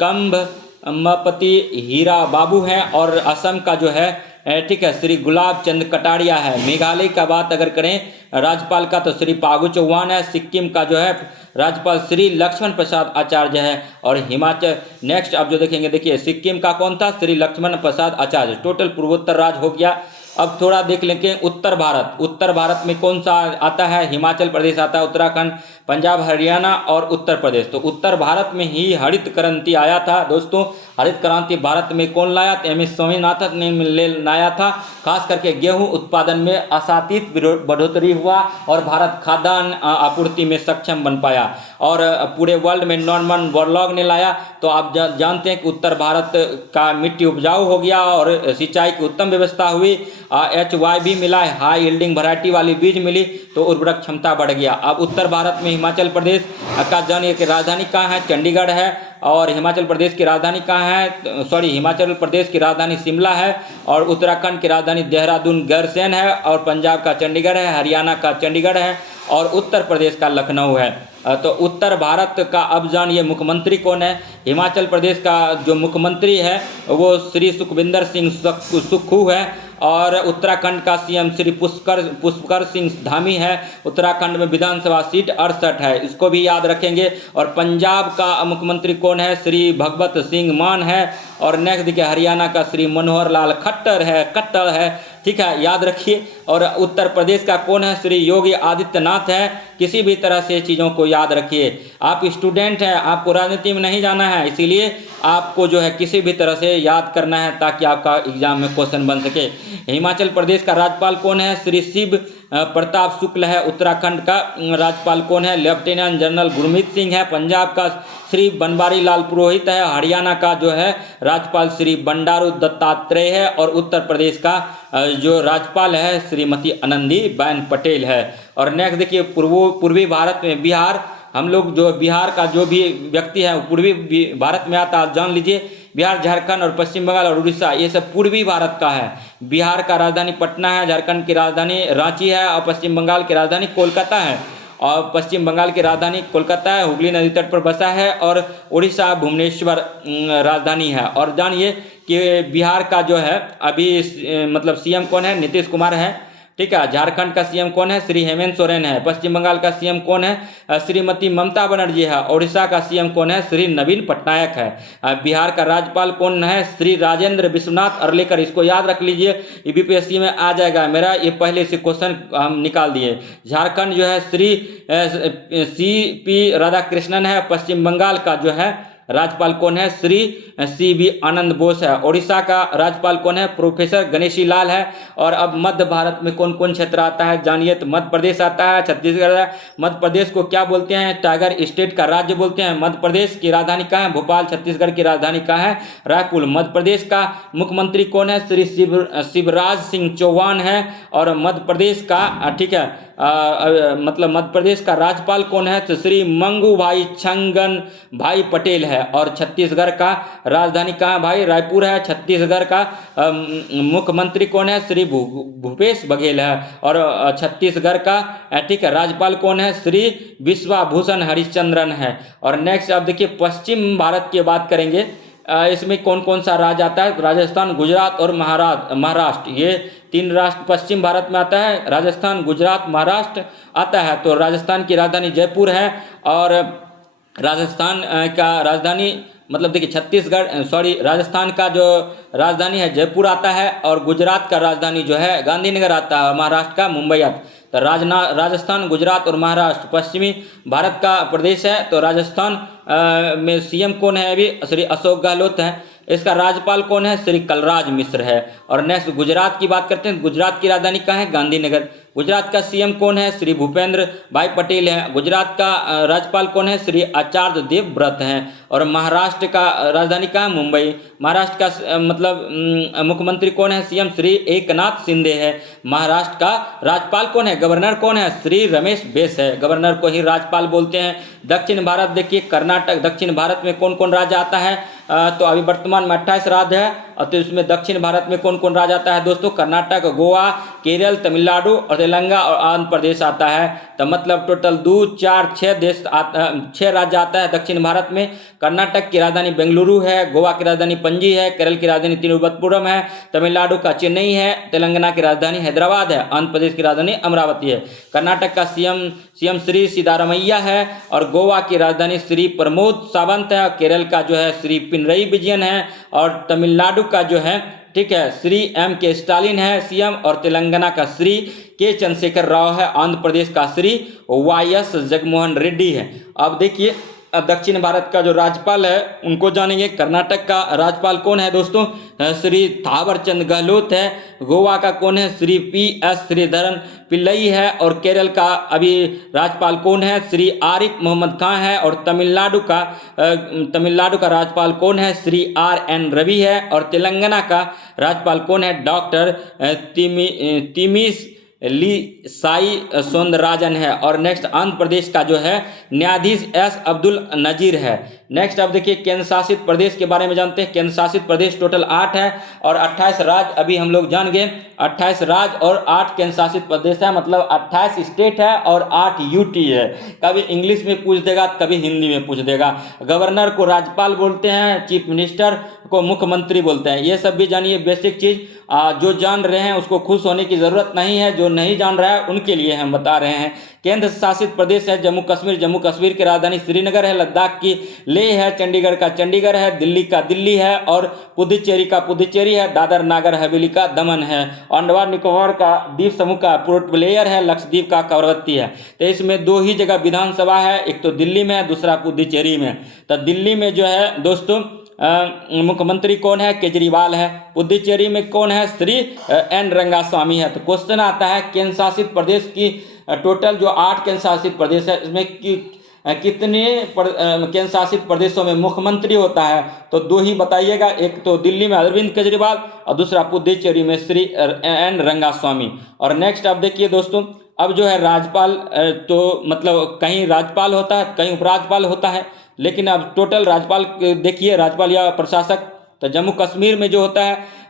कम्बमपति हीरा बाबू हैं और असम का जो है ठीक है, श्री गुलाब चंद कटारिया है। मेघालय का बात अगर करें राज्यपाल का तो श्री फागु चौहान है। सिक्किम का जो है राज्यपाल श्री लक्ष्मण प्रसाद आचार्य है। और हिमाचल नेक्स्ट आप जो देखेंगे, देखिए सिक्किम का कौन था, श्री लक्ष्मण प्रसाद आचार्य। टोटल पूर्वोत्तर राज्य हो गया। अब थोड़ा देख लेंगे उत्तर भारत। उत्तर भारत में कौन सा आता है, हिमाचल प्रदेश आता है, उत्तराखंड, पंजाब, हरियाणा और उत्तर प्रदेश। तो उत्तर भारत में ही हरित क्रांति आया था दोस्तों। हरित क्रांति भारत में कौन लाया, एम एस स्वामीनाथन ने लाया था। खास करके गेहूं उत्पादन में असातीत बढ़ोतरी हुआ और भारत खाद्यान्न आपूर्ति में सक्षम बन पाया। और पूरे वर्ल्ड में नॉर्मन बोरलॉग ने लाया। तो आप जानते हैं कि उत्तर भारत का मिट्टी उपजाऊ हो गया और सिंचाई की उत्तम व्यवस्था हुई। HY भी मिला, हाई यील्डिंग वैरायटी वाली बीज मिली, तो उर्वरक क्षमता बढ़ गया। अब उत्तर भारत में हिमाचल प्रदेश का जानिए कि राजधानी कहाँ है, चंडीगढ़ है। और हिमाचल प्रदेश की राजधानी कहाँ है, हिमाचल प्रदेश की राजधानी शिमला है। और उत्तराखंड की राजधानी देहरादून गैरसैंण है। और पंजाब का चंडीगढ़ है, हरियाणा का चंडीगढ़ है और उत्तर प्रदेश का लखनऊ है। तो उत्तर भारत का अब जानिए मुख्यमंत्री कौन है। हिमाचल प्रदेश का जो मुख्यमंत्री है वो श्री सुखविंदर सिंह सुक्खू है। और उत्तराखंड का CM श्री पुष्कर सिंह धामी है। उत्तराखंड में विधानसभा सीट 68 है, इसको भी याद रखेंगे। और पंजाब का मुख्यमंत्री कौन है, श्री भगवत सिंह मान है। और नेक्स्ट देखिए हरियाणा का श्री मनोहर लाल खट्टर है, ठीक है, याद रखिए। और उत्तर प्रदेश का कौन है, श्री योगी आदित्यनाथ है। किसी भी तरह से चीज़ों को याद रखिए। आप स्टूडेंट हैं, आपको राजनीति में नहीं जाना है, इसीलिए आपको जो है किसी भी तरह से याद करना है ताकि आपका एग्जाम में क्वेश्चन बन सके। हिमाचल प्रदेश का राज्यपाल कौन है, श्री शिव प्रताप शुक्ल है। उत्तराखंड का राज्यपाल कौन है, लेफ्टिनेंट जनरल गुरमीत सिंह है। पंजाब का श्री बनवारी लाल पुरोहित है। हरियाणा का जो है राज्यपाल श्री बंडारू दत्तात्रेय है। और उत्तर प्रदेश का जो राज्यपाल है श्रीमती आनंदीबेन पटेल है। और नेक्स्ट देखिए पूर्वी भारत में बिहार। हम लोग जो बिहार का जो भी व्यक्ति है पूर्वी भारत में आता है, जान लीजिए। बिहार, झारखंड और पश्चिम बंगाल और उड़ीसा ये सब पूर्वी भारत का है। बिहार का राजधानी पटना है, झारखंड की राजधानी रांची है और पश्चिम बंगाल की राजधानी कोलकाता है। और पश्चिम बंगाल की राजधानी कोलकाता है, हुगली नदी तट पर बसा है। और उड़ीसा भुवनेश्वर राजधानी है। और जानिए कि बिहार का जो है अभी मतलब CM कौन है, नीतीश कुमार है, ठीक है। झारखंड का CM कौन है, श्री हेमंत सोरेन है। पश्चिम बंगाल का CM कौन है, श्रीमती ममता बनर्जी है। उड़ीसा का CM कौन है, श्री नवीन पटनायक है। बिहार का राज्यपाल कौन है, श्री राजेंद्र विश्वनाथ अर्लेकर। इसको याद रख लीजिए, ये BPSC में आ जाएगा मेरा, ये पहले से क्वेश्चन हम निकाल दिए। झारखंड जो है श्री CP राधाकृष्णन है। पश्चिम बंगाल का जो है राज्यपाल कौन है, श्री CB आनंद बोस है। उड़ीसा का राज्यपाल कौन है, प्रोफेसर गणेशी लाल है। और अब मध्य भारत में कौन कौन क्षेत्र आता है जानिए, तो मध्य प्रदेश आता है, छत्तीसगढ़ है। मध्य प्रदेश को क्या बोलते हैं, टाइगर स्टेट का राज्य बोलते हैं। मध्य प्रदेश की राजधानी कहाँ है, भोपाल। छत्तीसगढ़ की राजधानी कहाँ है, रायपुर। मध्य प्रदेश का मुख्यमंत्री कौन है, श्री शिवराज सिंह चौहान है। और मध्य प्रदेश का ठीक है मतलब मध्य प्रदेश का राज्यपाल कौन है, तो श्री मंगू भाई छंगन भाई पटेल है। और छत्तीसगढ़ का राजधानी कहाँ भाई, रायपुर है। छत्तीसगढ़ का मुख्यमंत्री कौन है, श्री भूपेश बघेल है। और छत्तीसगढ़ का ठीक है राज्यपाल कौन है, श्री विश्वाभूषण हरिश्चंद्रन है। और नेक्स्ट आप देखिए पश्चिम भारत की बात करेंगे, इसमें कौन कौन सा राज्य आता है, राजस्थान, गुजरात और महाराष्ट्र। ये 3 राष्ट्र पश्चिम भारत में आता है, राजस्थान, गुजरात, महाराष्ट्र आता है। तो राजस्थान की राजधानी जयपुर है। और राजस्थान का राजधानी मतलब देखिए राजस्थान का जो राजधानी है जयपुर आता है। और गुजरात का राजधानी जो है गांधीनगर आता है। महाराष्ट्र का मुंबई आता है। तो राजस्थान, गुजरात और महाराष्ट्र पश्चिमी भारत का प्रदेश है। तो राजस्थान में CM कौन है, अभी श्री अशोक गहलोत है। इसका राज्यपाल कौन है, श्री कलराज मिश्र है। और नेक्स्ट गुजरात की बात करते हैं, गुजरात की राजधानी कहाँ है, गांधीनगर। गुजरात का CM कौन है, श्री भूपेंद्र भाई पटेल है। गुजरात का राज्यपाल कौन है, श्री आचार्य देवव्रत हैं। और महाराष्ट्र का राजधानी कहाँ है, मुंबई। महाराष्ट्र का मतलब मुख्यमंत्री कौन है, CM श्री एकनाथ शिंदे है। महाराष्ट्र का राज्यपाल कौन है, गवर्नर कौन है, श्री रमेश बैस है। गवर्नर को ही राज्यपाल बोलते हैं। दक्षिण भारत देखिए कर्नाटक, दक्षिण भारत में कौन कौन राज्य आता है, तो अभी वर्तमान में 28 राज्य है। और तो इसमें दक्षिण भारत में कौन कौन राज्य आता है दोस्तों? कर्नाटक, गोवा, केरल, तमिलनाडु और तेलंगाना और आंध्र प्रदेश आता है। तो मतलब टोटल 2, 4, 6 देश 6 राज्य आता है दक्षिण भारत में। कर्नाटक की राजधानी बेंगलुरु है, गोवा की राजधानी पणजी है, केरल की राजधानी तिरुवनंतपुरम है, तमिलनाडु का चेन्नई है, तेलंगाना की राजधानी हैदराबाद है, आंध्र प्रदेश की राजधानी अमरावती है। कर्नाटक का सीएम श्री सिद्धारमैया है और गोवा की राजधानी श्री प्रमोद सावंत है, और केरल का जो है श्री पिनरई विजयन है, और तमिलनाडु का जो है ठीक है श्री M.K. स्टालिन है सीएम, और तेलंगाना का श्री के चंद्रशेखर राव है, आंध्र प्रदेश का श्री YS जगनमोहन रेड्डी है। अब देखिए दक्षिण भारत का जो राज्यपाल है उनको जानेंगे। कर्नाटक का राज्यपाल कौन है दोस्तों? श्री थावरचंद गहलोत है। गोवा का कौन है? श्री PS श्रीधरन पिल्लई है। और केरल का अभी राज्यपाल कौन है? श्री आरिफ मोहम्मद खान है। और तमिलनाडु का राज्यपाल कौन है? श्री RN रवि है। और तेलंगाना का राज्यपाल कौन है? डॉक्टर तिमिस ली साई सौंदरराजन है। और नेक्स्ट आंध्र प्रदेश का जो है न्यायाधीश S अब्दुल नजीर है। नेक्स्ट अब देखिए केंद्र शासित प्रदेश के बारे में जानते हैं। केंद्र शासित प्रदेश टोटल 8 है और 28 राज्य अभी हम लोग जान गए। 28 राज्य और 8 केंद्र शासित प्रदेश है, मतलब 28 स्टेट है और 8 UT है। कभी इंग्लिश में पूछ देगा, कभी हिंदी में पूछ देगा। गवर्नर को राज्यपाल बोलते हैं, चीफ मिनिस्टर को मुख्यमंत्री बोलते हैं। ये सब भी जानिए बेसिक चीज़। जो जान रहे हैं उसको खुश होने की ज़रूरत नहीं है, जो नहीं जान रहा है उनके लिए हम बता रहे हैं। केंद्र शासित प्रदेश है जम्मू कश्मीर। जम्मू कश्मीर की राजधानी श्रीनगर है। लद्दाख की लेह है। चंडीगढ़ का चंडीगढ़ है। दिल्ली का दिल्ली है। और पुदुचेरी का पुदुचेरी है। दादर नागर हवेली का दमन है। अंडमान निकोबार का द्वीप समूह का पोर्ट ब्लेयर है। लक्षद्वीप का कवरत्ती है। तो इसमें 2 ही जगह विधानसभा है, एक तो दिल्ली में है, दूसरा पुदुचेरी में। तो दिल्ली में जो है दोस्तों मुख्यमंत्री कौन है? केजरीवाल है। पुदुचेरी में कौन है? श्री N रंगास्वामी है। तो क्वेश्चन आता है केंद्र शासित प्रदेश की टोटल जो 8 केंद्र शासित प्रदेश है इसमें कितने केंद्र शासित प्रदेशों में मुख्यमंत्री होता है? तो 2 ही बताइएगा, एक तो दिल्ली में अरविंद केजरीवाल और दूसरा पुदुचेरी में श्री N रंगास्वामी। और नेक्स्ट अब देखिए दोस्तों, अब जो है राज्यपाल तो मतलब कहीं राज्यपाल होता है, कहीं उपराज्यपाल होता है, लेकिन अब टोटल राज्यपाल देखिए, राज्यपाल या प्रशासक। तो जम्मू कश्मीर में जो होता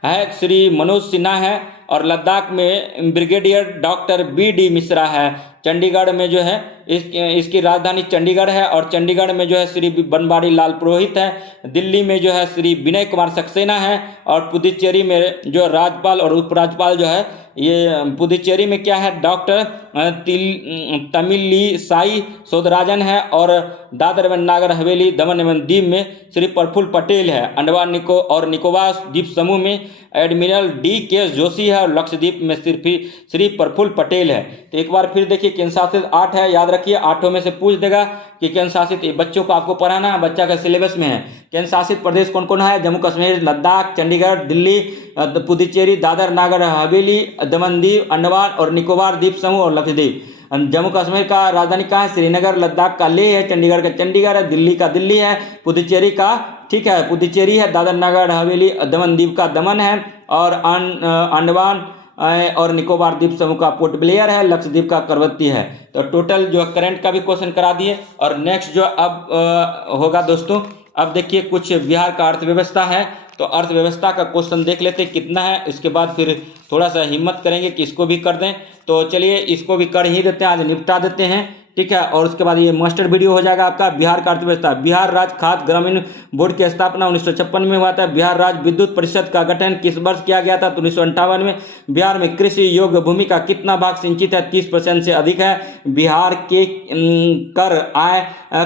है श्री मनोज सिन्हा है। और लद्दाख में ब्रिगेडियर डॉक्टर BD मिश्रा है। चंडीगढ़ में जो है इसकी राजधानी चंडीगढ़ है। और चंडीगढ़ में जो है श्री बनवारी लाल पुरोहित है। दिल्ली में जो है श्री विनय कुमार सक्सेना है। और पुदुचेरी में जो राज्यपाल और उपराज्यपाल जो है ये पुदुचेरी में क्या है? डॉक्टर तमिली साई सौदराजन है। और दादर एवं नागर हवेली दमन एवं दीव में श्री प्रफुल्ल पटेल है। अंडमान और निकोबार द्वीप समूह में एडमिरल DK जोशी है। और लक्षद्वीप में श्री प्रफुल्ल पटेल है। तो एक बार फिर देखिए केंद्र शासित 8 है, याद रखिए 8 में से पूछ देगा कि केंद्र शासित बच्चों को आपको पढ़ाना है, बच्चा का सिलेबस में है। केंद्र शासित प्रदेश कौन कौन है? जम्मू कश्मीर, लद्दाख, चंडीगढ़, दिल्ली, पुदुचेरी, दादर नागर हवेली, दमन दीव, अंडमान और निकोबार द्वीप समूह और लक्षद्वीप। जम्मू कश्मीर का राजधानी कहाँ है? श्रीनगर। लद्दाख का लेह है। चंडीगढ़ का चंडीगढ़ है। दिल्ली का दिल्ली है। पुदुचेरी का ठीक है पुदुचेरी है। दादर नागर हवेली दमन दीव का दमन है। और अंडमान और निकोबार द्वीप समूह का पोर्ट ब्लेयर है। लक्षद्वीप का कवरत्ती है। तो टोटल जो करंट का भी क्वेश्चन करा दिए। और नेक्स्ट जो अब होगा दोस्तों, अब देखिए कुछ बिहार का अर्थव्यवस्था है, तो अर्थव्यवस्था का क्वेश्चन देख लेते हैं कितना है। इसके बाद फिर थोड़ा सा हिम्मत करेंगे कि इसको भी कर दें। तो चलिए इसको भी कर ही देते हैं, आज निपटा देते हैं, ठीक है। और उसके बाद ये मास्टर वीडियो हो जाएगा आपका बिहार का अर्थव्यवस्था। बिहार राज्य खाद्य ग्रामीण बोर्ड की स्थापना 1956 में हुआ था। बिहार राज्य विद्युत परिषद का गठन किस वर्ष किया गया था? तो 1958 में। बिहार में कृषि योग्य भूमि का कितना भाग सिंचित है? 30% से अधिक है। बिहार के कर आय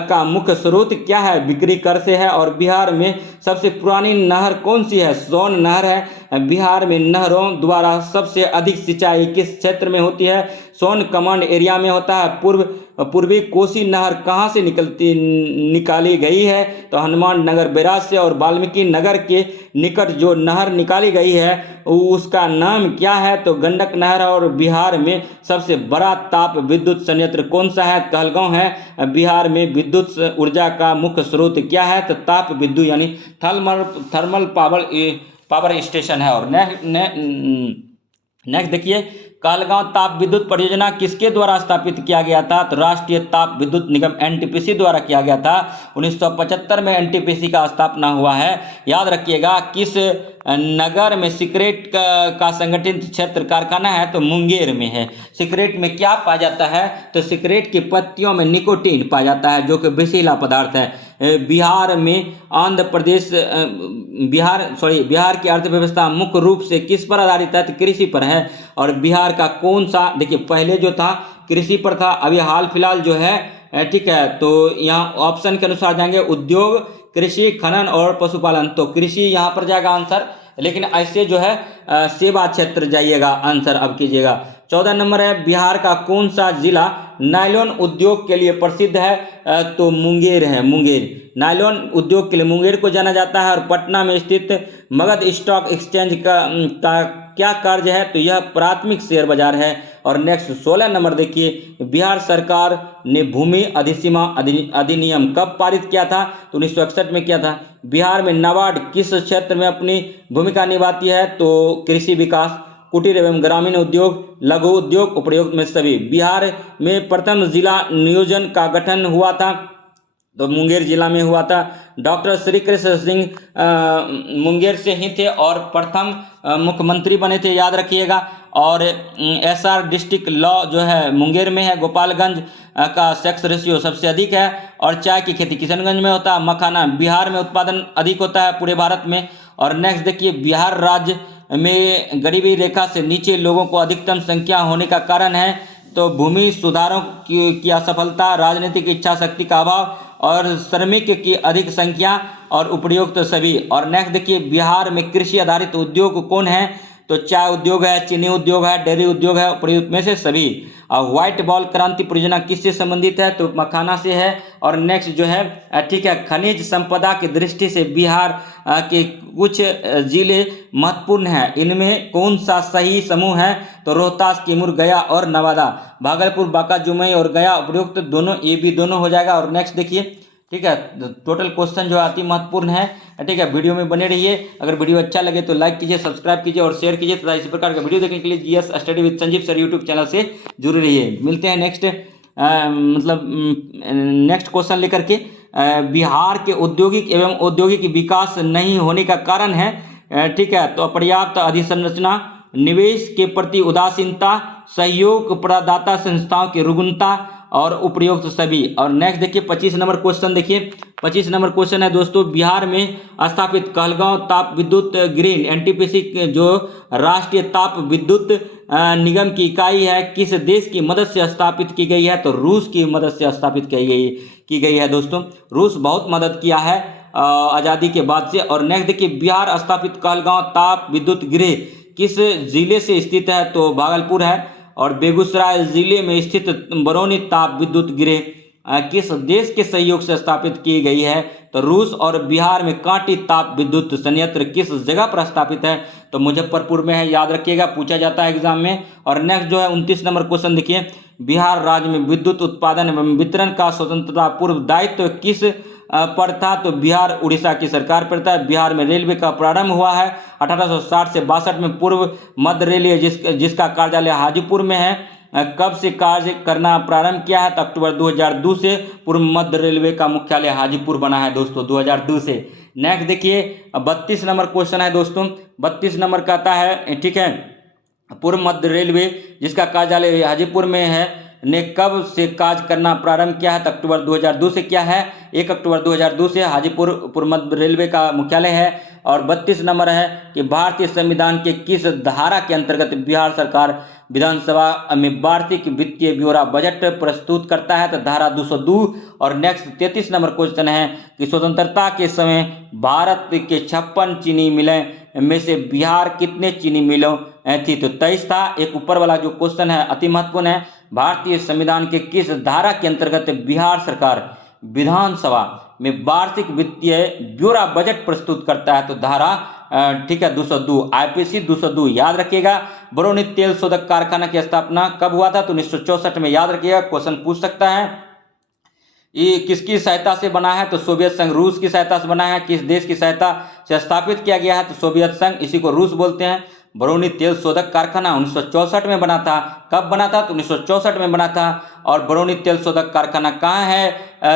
का मुख्य स्रोत क्या है? बिक्री कर से है। और बिहार में सबसे पुरानी नहर कौन सी है? सोन नहर है। बिहार में नहरों द्वारा सबसे अधिक सिंचाई किस क्षेत्र में होती है? सोन कमांड एरिया में होता है। पूर्वी कोसी नहर कहाँ से निकाली गई है? तो हनुमान नगर बैराज से। और वाल्मीकि नगर के निकट जो नहर निकाली गई है उसका नाम क्या है? तो गंडक नहर। और बिहार में सबसे बड़ा ताप विद्युत संयंत्र कौन सा है? कहलगांव है। बिहार में विद्युत ऊर्जा का मुख्य स्रोत क्या है? तो ताप विद्युत यानी थर्मल पावर स्टेशन है। और नेक्स्ट देखिए, कहलगांव ताप विद्युत परियोजना किसके द्वारा स्थापित किया गया था? तो राष्ट्रीय ताप विद्युत निगम एनटीपीसी द्वारा किया गया था। 1975 में एनटीपीसी का स्थापना हुआ है। याद रखिएगा, किस नगर में सिकरेट का संगठित क्षेत्र कारखाना है? तो मुंगेर में है। सिगरेट में क्या पाया जाता है? तो सिगरेट की पत्तियों में निकोटीन पाया जाता है, जो कि विषैला पदार्थ है। बिहार में आंध्र प्रदेश बिहार की अर्थव्यवस्था मुख्य रूप से किस पर आधारित है? तो कृषि पर है। और बिहार का कौन सा, देखिए पहले जो था कृषि पर था, अभी हाल फिलहाल जो है, ठीक है, तो यहाँ ऑप्शन के अनुसार जाएंगे उद्योग, कृषि, खनन और पशुपालन। तो कृषि यहाँ पर जाएगा आंसर, लेकिन ऐसे जो है सेवा क्षेत्र जाइएगा आंसर अब कीजिएगा। 14 नंबर है, बिहार का कौन सा जिला नायलॉन उद्योग के लिए प्रसिद्ध है? तो मुंगेर है। मुंगेर नायलॉन उद्योग के लिए मुंगेर को जाना जाता है। और पटना में स्थित मगध स्टॉक एक्सचेंज का क्या कार्य है? तो यह प्राथमिक शेयर बाजार है। और नेक्स्ट 16 नंबर देखिए, बिहार सरकार ने भूमि अधिसीमा अधिनियम कब पारित किया था? तो 1961 में किया था। बिहार में नाबार्ड किस क्षेत्र में अपनी भूमिका निभाती है? तो कृषि विकास, कुटीर एवं ग्रामीण उद्योग, लघु उद्योग, उपयुक्त में सभी। बिहार में प्रथम जिला नियोजन का गठन हुआ था, तो मुंगेर जिला में हुआ था। डॉक्टर श्री कृष्ण सिंह मुंगेर से ही थे और प्रथम मुख्यमंत्री बने थे, याद रखिएगा। और एसआर डिस्ट्रिक्ट लॉ जो है मुंगेर में है। गोपालगंज का सेक्स रेशियो सबसे अधिक है। और चाय की खेती किशनगंज में होता है। मखाना बिहार में उत्पादन अधिक होता है पूरे भारत में। और नेक्स्ट देखिए, बिहार राज्य में गरीबी रेखा से नीचे लोगों को अधिकतम संख्या होने का कारण है? तो भूमि सुधारों की असफलता, राजनीतिक इच्छा शक्ति का अभाव, और श्रमिक की अधिक संख्या, और उपयुक्त सभी। और नेक्स्ट देखिए, बिहार में कृषि आधारित उद्योग कौन है? तो चाय उद्योग है, चीनी उद्योग है, डेयरी उद्योग है, उपयुक्त में से सभी। और व्हाइट बॉल क्रांति परियोजना किससे संबंधित है? तो मखाना से है। और नेक्स्ट जो है, ठीक है, खनिज संपदा की दृष्टि से बिहार के कुछ जिले महत्वपूर्ण हैं, इनमें कौन सा सही समूह है? तो रोहतास, कैमूर, गया और नवादा। भागलपुर, बांका, जमुई और गया उपयुक्त दोनों, ये भी दोनों हो जाएगा। और नेक्स्ट देखिए, ठीक है, टोटल क्वेश्चन जो अति महत्वपूर्ण है, ठीक है, वीडियो में बने रहिए। अगर वीडियो अच्छा लगे तो लाइक कीजिए, सब्सक्राइब कीजिए और शेयर कीजिए तथा इसी प्रकार का वीडियो देखने के लिए GS study with Sanjeev sir YouTube channel से जुड़े रहिए। मिलते हैं नेक्स्ट नेक्स्ट क्वेश्चन लेकर के। बिहार के औद्योगिक एवं औद्योगिक विकास नहीं होने का कारण है, ठीक है, तो अपर्याप्त अधिसंरचना, निवेश के प्रति उदासीनता, सहयोग प्रदाता संस्थाओं की रुग्णता, और उपयुक्त सभी। और नेक्स्ट देखिए 25 नंबर क्वेश्चन देखिए। 25 नंबर क्वेश्चन है दोस्तों, बिहार में स्थापित कहलगांव ताप विद्युत ग्रीन एनटीपीसी जो राष्ट्रीय ताप विद्युत निगम की इकाई है, किस देश की मदद से स्थापित की गई है? तो रूस की मदद से स्थापित की गई है दोस्तों। रूस बहुत मदद किया है आज़ादी के बाद से। और नेक्स्ट देखिए, बिहार स्थापित कहलगांव ताप विद्युत गृह किस जिले से स्थित है? तो भागलपुर है। और बेगूसराय जिले में स्थित बरौनी ताप विद्युत गृह किस देश के सहयोग से स्थापित की गई है? तो रूस। और बिहार में कांटी ताप विद्युत संयंत्र किस जगह पर स्थापित है? तो मुजफ्फरपुर में है, याद रखिएगा, पूछा जाता है एग्जाम में। और नेक्स्ट जो है 29 नंबर क्वेश्चन देखिए, बिहार राज्य में विद्युत उत्पादन एवं वितरण का स्वतंत्रता पूर्व दायित्व किस पर था? तो बिहार उड़ीसा की सरकार पर था। बिहार में रेलवे का प्रारंभ हुआ है 1860 से 62 में। पूर्व मध्य रेलवे जिसका कार्यालय हाजीपुर में है, कब से कार्य करना प्रारंभ किया है? तो अक्टूबर 2002 से पूर्व मध्य रेलवे का मुख्यालय हाजीपुर बना है दोस्तों 2002 से। नेक्स्ट देखिए 32 नंबर क्वेश्चन है दोस्तों। 32 नंबर कहता है, ठीक है, पूर्व मध्य रेलवे जिसका कार्यालय हाजीपुर में है ने कब से कार्य करना प्रारंभ किया है? तो अक्टूबर 2002 से किया है। 1 अक्टूबर 2002 से हाजीपुर पूर्व मध्य रेलवे का मुख्यालय है। और 32 नंबर है कि भारतीय संविधान के किस धारा के अंतर्गत बिहार सरकार विधानसभा में वार्षिक वित्तीय ब्यौरा बजट प्रस्तुत करता है? तो धारा 202। और नेक्स्ट 33 नंबर क्वेश्चन है कि स्वतंत्रता के समय भारत के 56 चीनी मिलें में से बिहार कितने चीनी मिलों थी? तो 23 था। एक ऊपर वाला जो क्वेश्चन है अति महत्वपूर्ण है, भारतीय संविधान के किस धारा के अंतर्गत बिहार सरकार विधानसभा में वार्षिक वित्तीय ब्यौरा बजट प्रस्तुत करता है? तो धारा, ठीक है, 202, आईपीसी 202, याद रखिएगा। बरौनी तेल शोधक कारखाना की स्थापना कब हुआ था? तो 1964 में, याद रखिएगा, क्वेश्चन पूछ सकता है। ये किसकी सहायता से बना है? तो सोवियत संघ, रूस की सहायता से बना है। किस देश की सहायता से स्थापित किया गया है? तो सोवियत संघ, इसी को रूस बोलते हैं। बरौनी तेल शोधक कारखाना 1964 में बना था। कब बना था? तो 1964 में बना था। और बरौनी तेल शोधक कारखाना कहाँ है?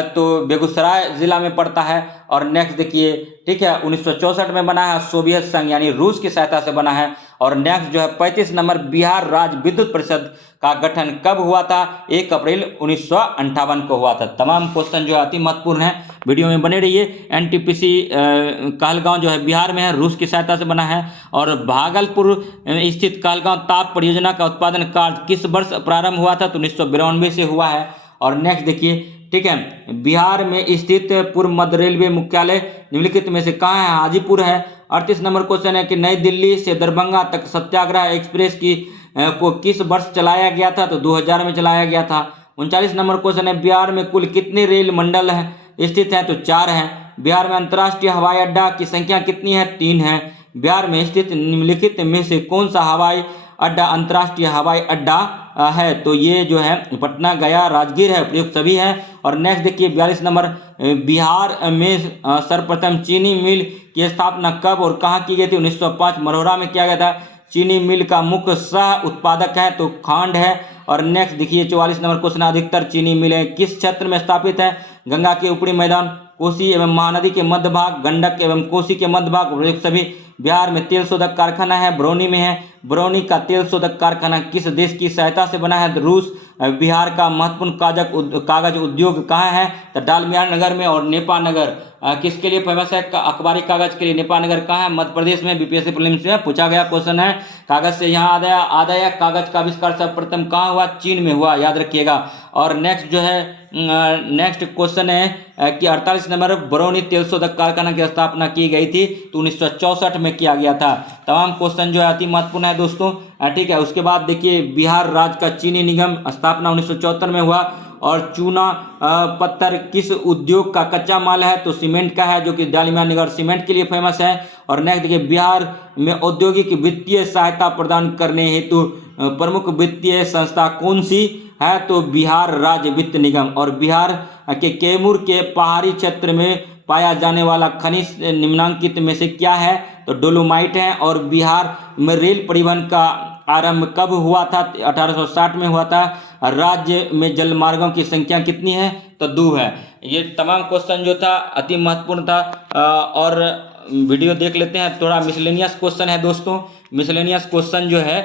तो बेगूसराय जिला में पड़ता है। और नेक्स्ट देखिए, ठीक है, 1964 में बना है, सोवियत संघ यानी रूस की सहायता से बना है। और नेक्स्ट जो है 35 नंबर, बिहार राज्य विद्युत परिषद का गठन कब हुआ था? 1 अप्रैल 1958 को हुआ था। तमाम क्वेश्चन जो है अति महत्वपूर्ण है, वीडियो में बने रहिए। एनटीपीसी कहलगांव जो है बिहार में है, रूस की सहायता से बना है। और भागलपुर स्थित कहलगांव ताप परियोजना का उत्पादन कार्य किस वर्ष प्रारंभ हुआ था? तो 1992 से हुआ है। और नेक्स्ट देखिए, ठीक है, बिहार में स्थित पूर्व मध्य रेलवे मुख्यालय निम्नलिखित में से कहाँ है? हाजीपुर है। 38 नंबर क्वेश्चन है कि नई दिल्ली से दरभंगा तक सत्याग्रह एक्सप्रेस को किस वर्ष चलाया गया था? तो 2000 में चलाया गया था। 39 नंबर क्वेश्चन है, बिहार में कुल कितने रेल मंडल स्थित हैं? तो 4 हैं। बिहार में अंतर्राष्ट्रीय हवाई अड्डा की संख्या कितनी है? 3 है। बिहार में स्थित निम्नलिखित में से कौन सा हवाई अड्डा अंतर्राष्ट्रीय हवाई अड्डा है? तो ये जो है पटना, गया, राजगीर है, उपयुक्त सभी है। और नेक्स्ट देखिए 42 नंबर, बिहार में सर्वप्रथम चीनी मिल की स्थापना कब और कहाँ की गई थी? 1905 मरोहरा में किया गया था। चीनी मिल का मुख्य सह उत्पादक है तो खांड है। और नेक्स्ट देखिए 44 नंबर क्वेश्चन, अधिकतर चीनी मिलें किस क्षेत्र में स्थापित है? गंगा के ऊपरी मैदान, कोसी एवं महानदी के मध्य भाग, गंडक एवं कोसी के मध्य भाग, सभी। बिहार में तेल शोधक कारखाना है, बरौनी में है। बरौनी का तेल शोधक कारखाना किस देश की सहायता से बना है? रूस। बिहार का महत्वपूर्ण कागज उद्योग कहाँ है? तो डालमिया नगर में। और नेपा नगर किसके लिए फेमस है? अखबारी कागज के लिए। नेपा नगर कहाँ है? मध्य प्रदेश में। बीपीएससी प्रीलिम्स में पूछा गया क्वेश्चन है। कागज से यहाँ आदाया कागज का आविष्कार सर्वप्रथम कहाँ हुआ? चीन में हुआ, याद रखिएगा। और नेक्स्ट जो है, नेक्स्ट क्वेश्चन है कि 48 नंबर, बरौनी तेल शोधक कारखाना की स्थापना की गई थी तो 1964 में किया गया था। तमाम क्वेश्चन जो है अति महत्वपूर्ण है दोस्तों, ठीक है। उसके बाद देखिए, बिहार राज्य का चीनी निगम स्थापना 1974 में हुआ। और चूना पत्थर किस उद्योग का कच्चा माल है? तो सीमेंट का है, जो कि डालमिया नगर सीमेंट के लिए फेमस है। और नेक्स्ट देखिए, बिहार में औद्योगिक वित्तीय सहायता प्रदान करने हेतु प्रमुख वित्तीय संस्था कौन सी है? तो बिहार राज्य वित्त निगम। और बिहार के कैमूर के पहाड़ी क्षेत्र में पाया जाने वाला खनिज निम्नांकित में से क्या है? तो डोलोमाइट है। और बिहार में रेल परिवहन का आरंभ कब हुआ था? 1860 में हुआ था। राज्य में जल मार्गों की संख्या कितनी है? तो 2 है। ये तमाम क्वेश्चन जो था अति महत्वपूर्ण था। और वीडियो देख लेते हैं। थोड़ा मिसलेनियस क्वेश्चन है दोस्तों। मिसलेनियस क्वेश्चन जो है,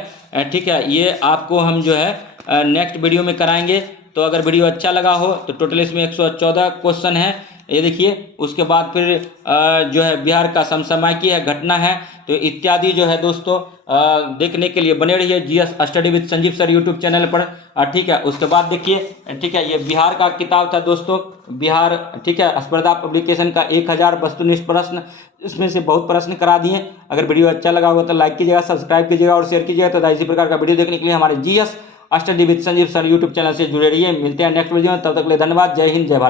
ठीक है, ये आपको हम जो है नेक्स्ट वीडियो में कराएंगे। तो अगर वीडियो अच्छा लगा हो तो टोटल इसमें 114 क्वेश्चन है, ये देखिए। उसके बाद फिर जो है बिहार का समसामयिकी घटना है, तो इत्यादि जो है दोस्तों देखने के लिए बने रहिए GS study with Sanjeev sir YouTube channel पर, ठीक है। उसके बाद देखिए, ठीक है, ये बिहार का किताब था दोस्तों, बिहार, ठीक है, स्पर्धा पब्लिकेशन का 1000 वस्तुनिष्ठ प्रश्न, इसमें से बहुत प्रश्न करा दिए। अगर वीडियो अच्छा लगा होगा तो लाइक कीजिएगा, सब्सक्राइब कीजिएगा और शेयर कीजिएगा। तो इसी प्रकार का वीडियो देखने के लिए हमारे GS study with Sanjeev sir YouTube channel से जुड़े रहिए। मिलते हैं नेक्स्ट वीडियो में, तब तक के लिए धन्यवाद। जय हिंद, जय भारत।